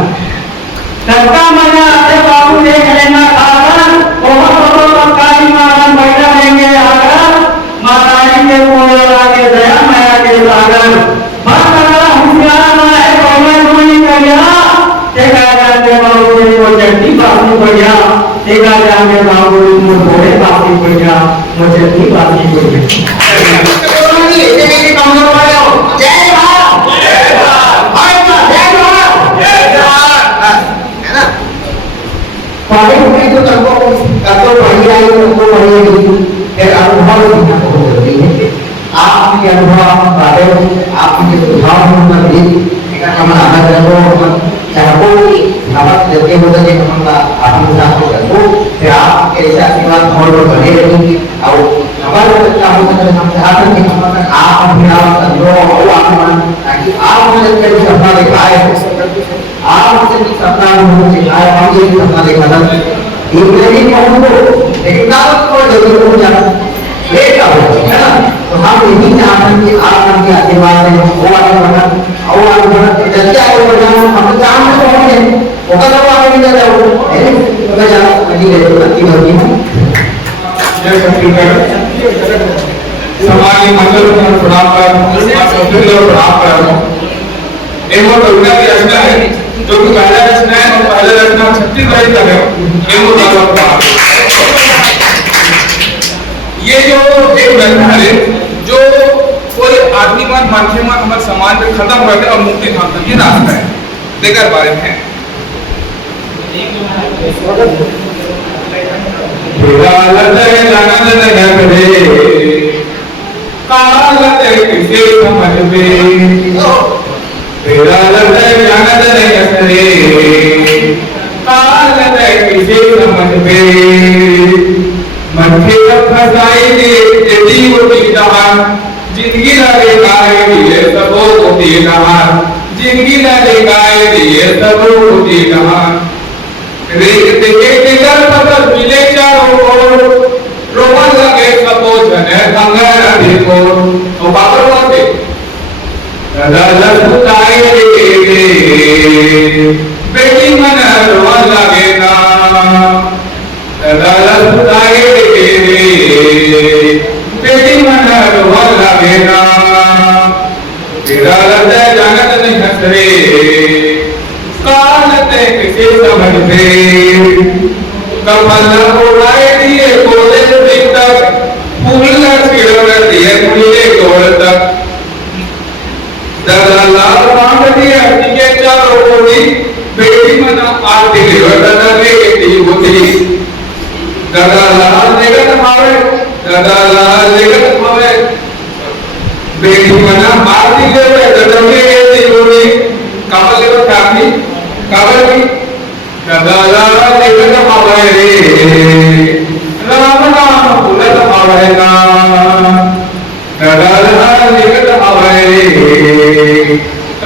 सबका मजा आते बाबू देख लेना खाकर बहुत काली मारन बैठा लेंगे आकर माताजी के कोल लागे दया माया के सागर बात करा हुसियार है कोई कोई करिया देखा जाते बाबू ने वो जट्टी बाबू बढ़िया देखा जाते बाबू ने घोड़े बाबू बढ़िया मुझे भी बाबू बढ़िया पानी पूरी तो करतो बढ़िया है उनको बढ़िया नहीं फिर अनुभव सीखना बहुत जरूरी है आपके अनुभव बातें आपके सुझाव होना भी हमारा आदर रखो चाहो नमक देते हो तो हम आपके साथ रखो फिर आप ऐसा आशीर्वाद और बने रहेंगे और हमारे बच्चा हो सकता हम चाहते हैं कि हम आप अपने आप समझो और आप ताकि आप मुझे कोई सपना दिखाए आप मुझे भी सपना दिखाए हम ये सपना देखा था एक नहीं कहूँगा लेकिन दावत को जरूर हो जाना बेटा है ना तो हम यही चाहते हैं कि आप उनके आशीर्वाद में वो आगे बढ़ा और आगे बढ़ा जैसे आगे बढ़ा हम चाहते हैं तो होंगे वो का तो आगे नहीं जाओ है तो मैं जाना अभी ले लो की होगी जय छत्तीसगढ़ समाज मंगल में प्रणाम कर एवं दुर्गा की रचना है जो कि पहला रचना है और पहला रचना छत्तीसगढ़ का है एवं ये जो एक व्यथा है जो कोई आदमी मन मानखे मन हमारे समाज में खत्म कर दे और मुक्ति धाम तक ये रास्ता है देकर बारे में किसे समझ में तेरा लगे जानत नहीं करे काल लगे किसे समझ में मथे फसाई दे तेरी वो दीदार जिंदगी लगे गाए दिए सबो को दीदार जिंदगी लगे गाए दिए सबो को दीदार रेत के दर पर मिले चारों ओर रोवन लगे सबो जने कंगर देखो तो बाबर बोलते दादा लसुताए रे बेटी मन रोवन लगे ना दादा लसुताए रे बेटी मन रोवन लगे ना तेरा लगे जानत नहीं हसरे कालते किसे समझ में कमल उड़ाए दिए कोले दिन तक फूल छिड़क दिए मुझे गोल तक दलाल मांग दिए के चारों ओरी बेटी मन आरती ले दादा बेटी होती दलाल जगत मावे दलाल जगत मावे बेटी मन आरती ले दादा बेटी होती काबल ले काफी काबल की दलाल जगत मावे रे राम नाम बुलत मावे ना दलाल जगत मावे रे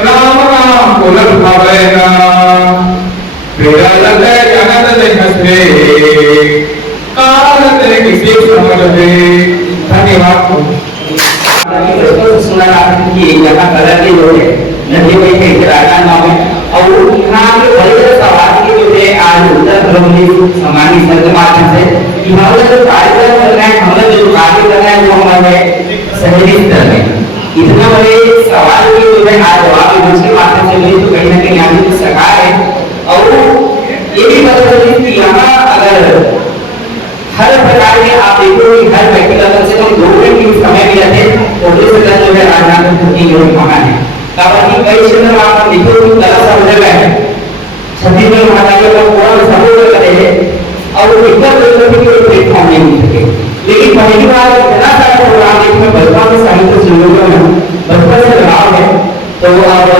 राम नाम बुलत मावे ना तेरा लगे जानत नहीं हंसरे काल ते किसी समझ में धन्यवाद सुना कि यहाँ कलर के जो है नदी में के राजस्थान में और यहाँ के बड़े समाज के जो है आज उत्तर ध्रुव में समानी संघ माध्यम से कि हमारे जो कार्यक्रम कर रहे हैं हमारे जो कार्य कर रहे हैं वो हमारे शहरी स्तर में इतना बड़े सवाल के जो है आज जवाब के माध्यम से मिली तो कहीं ना कहीं यहाँ की सरकार है और ये भी पता चली कि यहाँ अगर हर प्रकार के आप देखो कि हर व्यक्ति का कम से कम 2 घंटे की समय भी रहते तो उससे जो है राजनाथ की जो मांगा है కాబట్టి कई क्षेत्र में आप देखो कि कला सब जगह है छत्तीसगढ़ महाराष्ट्र का पूरा सपोर्ट करे है और इतना लोगों की कोई प्लेटफॉर्म नहीं मिल सके लेकिन पहली बार इतना सारा प्रोग्राम देखने बचपन में साहित्य सुनने में बचपन से लगाव है तो अब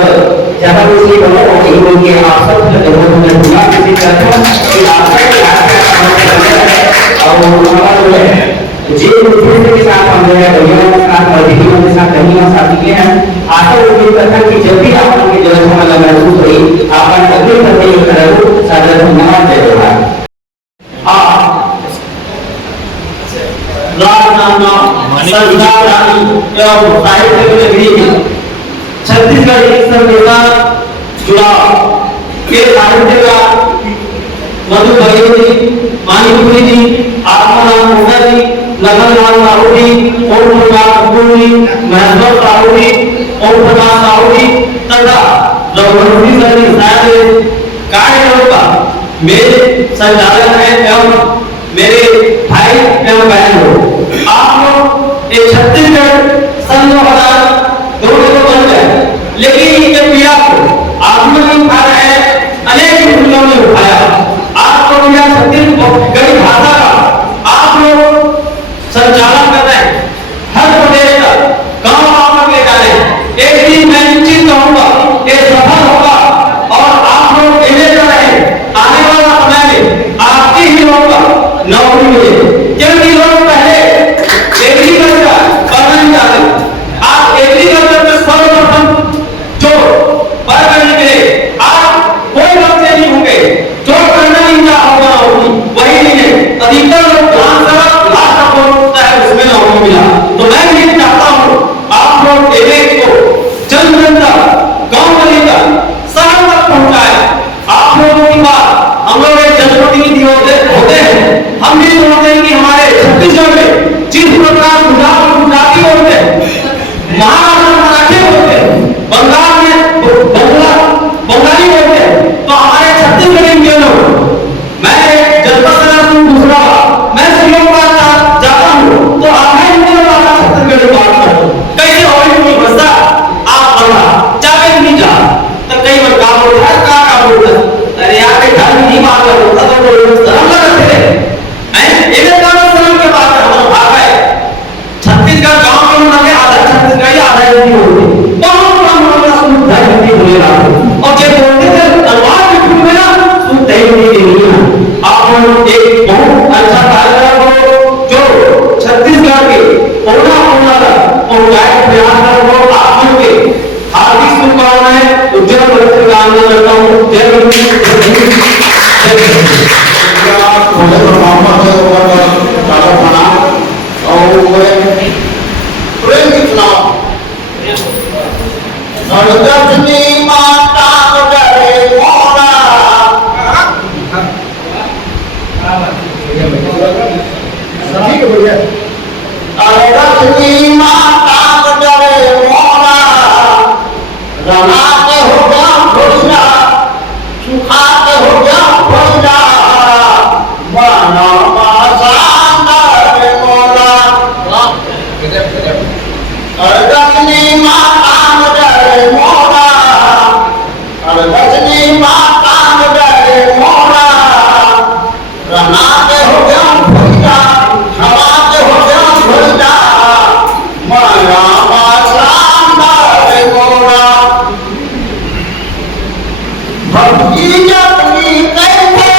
ज्यादा कुछ नहीं बोला और एक बोल के आप सब लोगों ने बुला किसी तरह कि आप और हमारा जो है जी के साथ हम जो है भैया के साथ और दीदियों के साथ कहीं साथ किए हैं आशा उम्मीद करता कि जब भी आप उनके जो है हमारा महसूस हुई आप अगले करते हुए करो सादर धन्यवाद जय जोहार सरदार रानी एवं साहित्य के लिए छत्तीसगढ़ एक संवेदा जुड़ा के साहित्य का मधु बघेल जी मानिकपुरी जी आत्माराम मुखर्जा जी लगनलाल साहू जी ओम प्रकाश कपूर जी महेश्वर साहू जी ओम प्रकाश साहू जी तथा रघुवंशी सर जी शायद कार्यक्रम का मेरे संचालक हैं एवं मेरे भाई एवं बहन हो आप लोग एक छत्तीसगढ़ सन 2002 में बन गए लेकिन ये पीड़ा को आप लोग उठा रहे हैं अनेक मुद्दों में उठाया आप लोग यह छत्तीसगढ़ी भाषा का आप लोग संचालन कर रहे हैं हर प्रदेश तक गांव गांव तक ले जा रहे हैं एक दिन मैं निश्चित कहूंगा ये सफल होगा और आप लोग इन्हें कर रहे हैं आने वाला समय में आपके ही लोगों का नौकरी मिले क्योंकि लोग पहले एग्रीकल्चर करना नहीं चाहते आप एग्रीकल्चर में सर्वप्रथम जो पर करने के लिए आप कोई बात नहीं होंगे जो करना नहीं चाहता होगी वही नहीं है अधिकतर लोग ग्राम सभा लास्ट होता है उसमें नौकरी मिला तो मैं भी चाहता हूँ आप लोग एक को जन जन तक गाँव में लेकर शहर तक पहुँचाए आप लोगों की बात हम लोग एक जनप्रतिनिधि होते हैं हम भी सोचते हैं कि हमारे छत्तीसगढ़ में जिस प्रकार गुजराती होते हैं महाराष्ट्र मराठी होते हैं बंगाल में बंगला कामना करता हूँ। जय गणदर्शनी माता डरे मोरा ठीक है भैया। गणदर्शनी माता डरे मोरा रणा के हो गया भोला सुखा के हो गया भोला बना मासा डरे मोरा गणदर्शनी माता डरे मोरा गणदर्शनी माता डरे मोरा रणा के हो गया भोला क्षमा के हो गया भोला माया मासा डरे मोरा भक्ति जपनी कैसे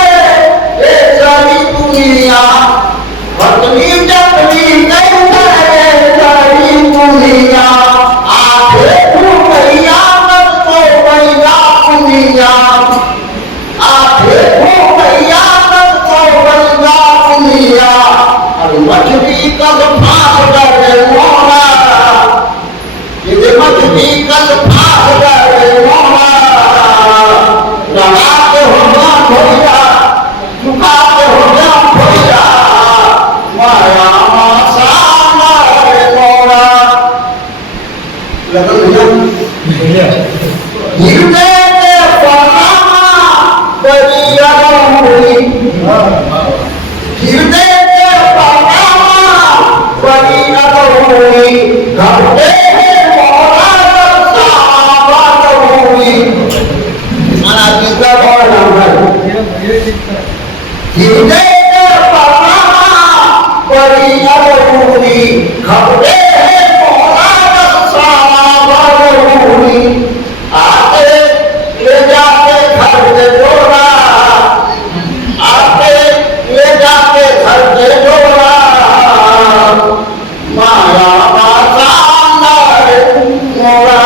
ये सारी दुनिया भक्ति जपनी कैसे ये सारी दुनिया आधे भूमैया मत को मैया दुनिया आधे भूमैया मत को मैया दुनिया अरे मछली कल फास डरे मोरा ये मछली कल फास डरे मोरा रणा के हो गया भोला झुका के हो गया भोला माया मासा डरे मोरा लगन भैया हृदय के परमा बलिया हुई हृदय के परमा बलिया हुई घटे मोरा सावन हुई माना जिंदा और हृदय के परमा बलिया हुई घटे मोरा सावन हुई आते ले जाके घर के डोरा आते ले जाके घर के डोरा माया माता मोरा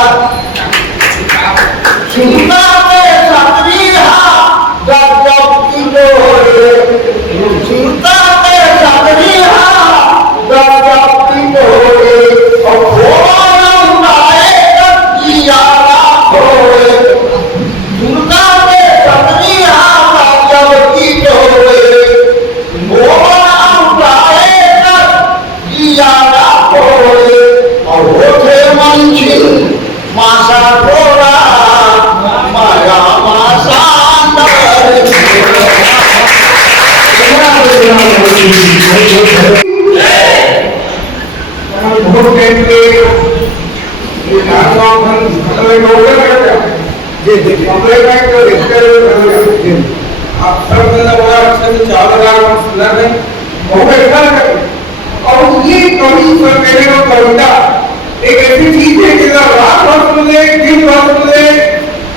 सुनता के सतरिया गजब की डोरे सुनता के सतरिया गजब की डोरे और घोड़ा उड़ाए जिया खोए दुर्गा के सतरिया गजब की डोरे घोड़ा उड़ाए जिया खोए और होठे मंचिल मासा डोरा माया मासा और ये कवि स्वर कहने को कविता एक ऐसी चीज है कि रात भर सुने दिन भर सुने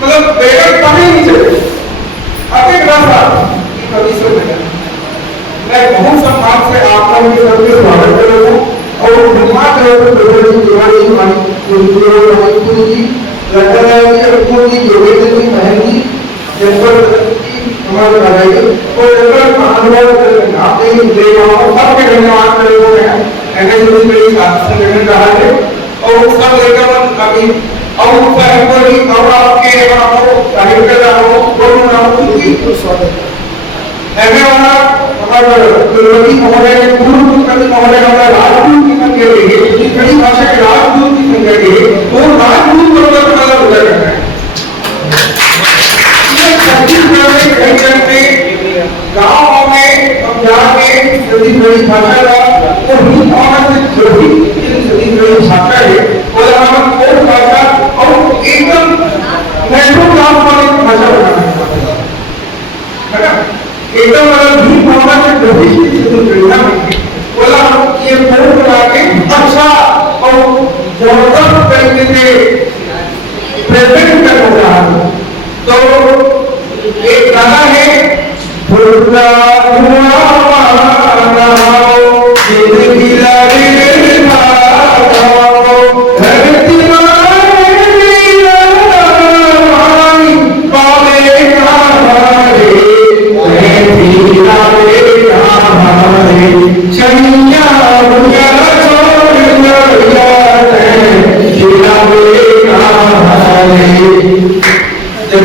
मतलब बेगर कभी नहीं चले अतिक रसा कवि स्वर मैं बहुत सम्मान से आप लोगों के सबके स्वागत करता हूँ और धन्यवाद प्रभु तिवारी हमारी गुरु जी लखनऊ जी अर्जुन जी योगेंद्र जी महल जी जयपुर हमारे बनाएंगे और जयपुर महानुभाव आपने देवाओं सबके धन्यवाद करे हुए हैं एनएसयूसी में साथ संगठन रहा है और सब लेकर अभी और भी और आपके कार्यक्रम रहा हो दोनों नाम की स्वागत है हमारा दुर्गति महोदय पूर्व कुलपति महोदय हमारा राजदूत की संख्या है कई भाषा के राजदूत की संख्या है वो राजदूत बराबर वाला हो जाता है छत्तीसगढ़ में गाँव में पंजाब में छत्तीसगढ़ी भाषा का तो हिंदी भाषा से जो भी छत्तीसगढ़ी भाषा है वो हमारा कोर भाषा और एकदम नेशनल क्लास वाली भाषा बनाना है ना एकदम अगर भी भाषा से जो भी छत्तीसगढ़ी बोला ये कोर बना के अच्छा और जबरदस्त तरीके से प्रेजेंट कर रहा है तो एक गाना है भुला धरती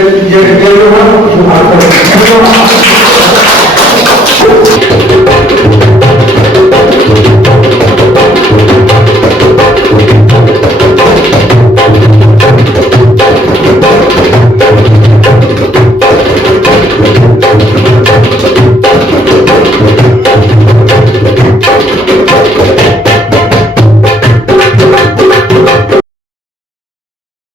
जय जय जवान शुभारंभ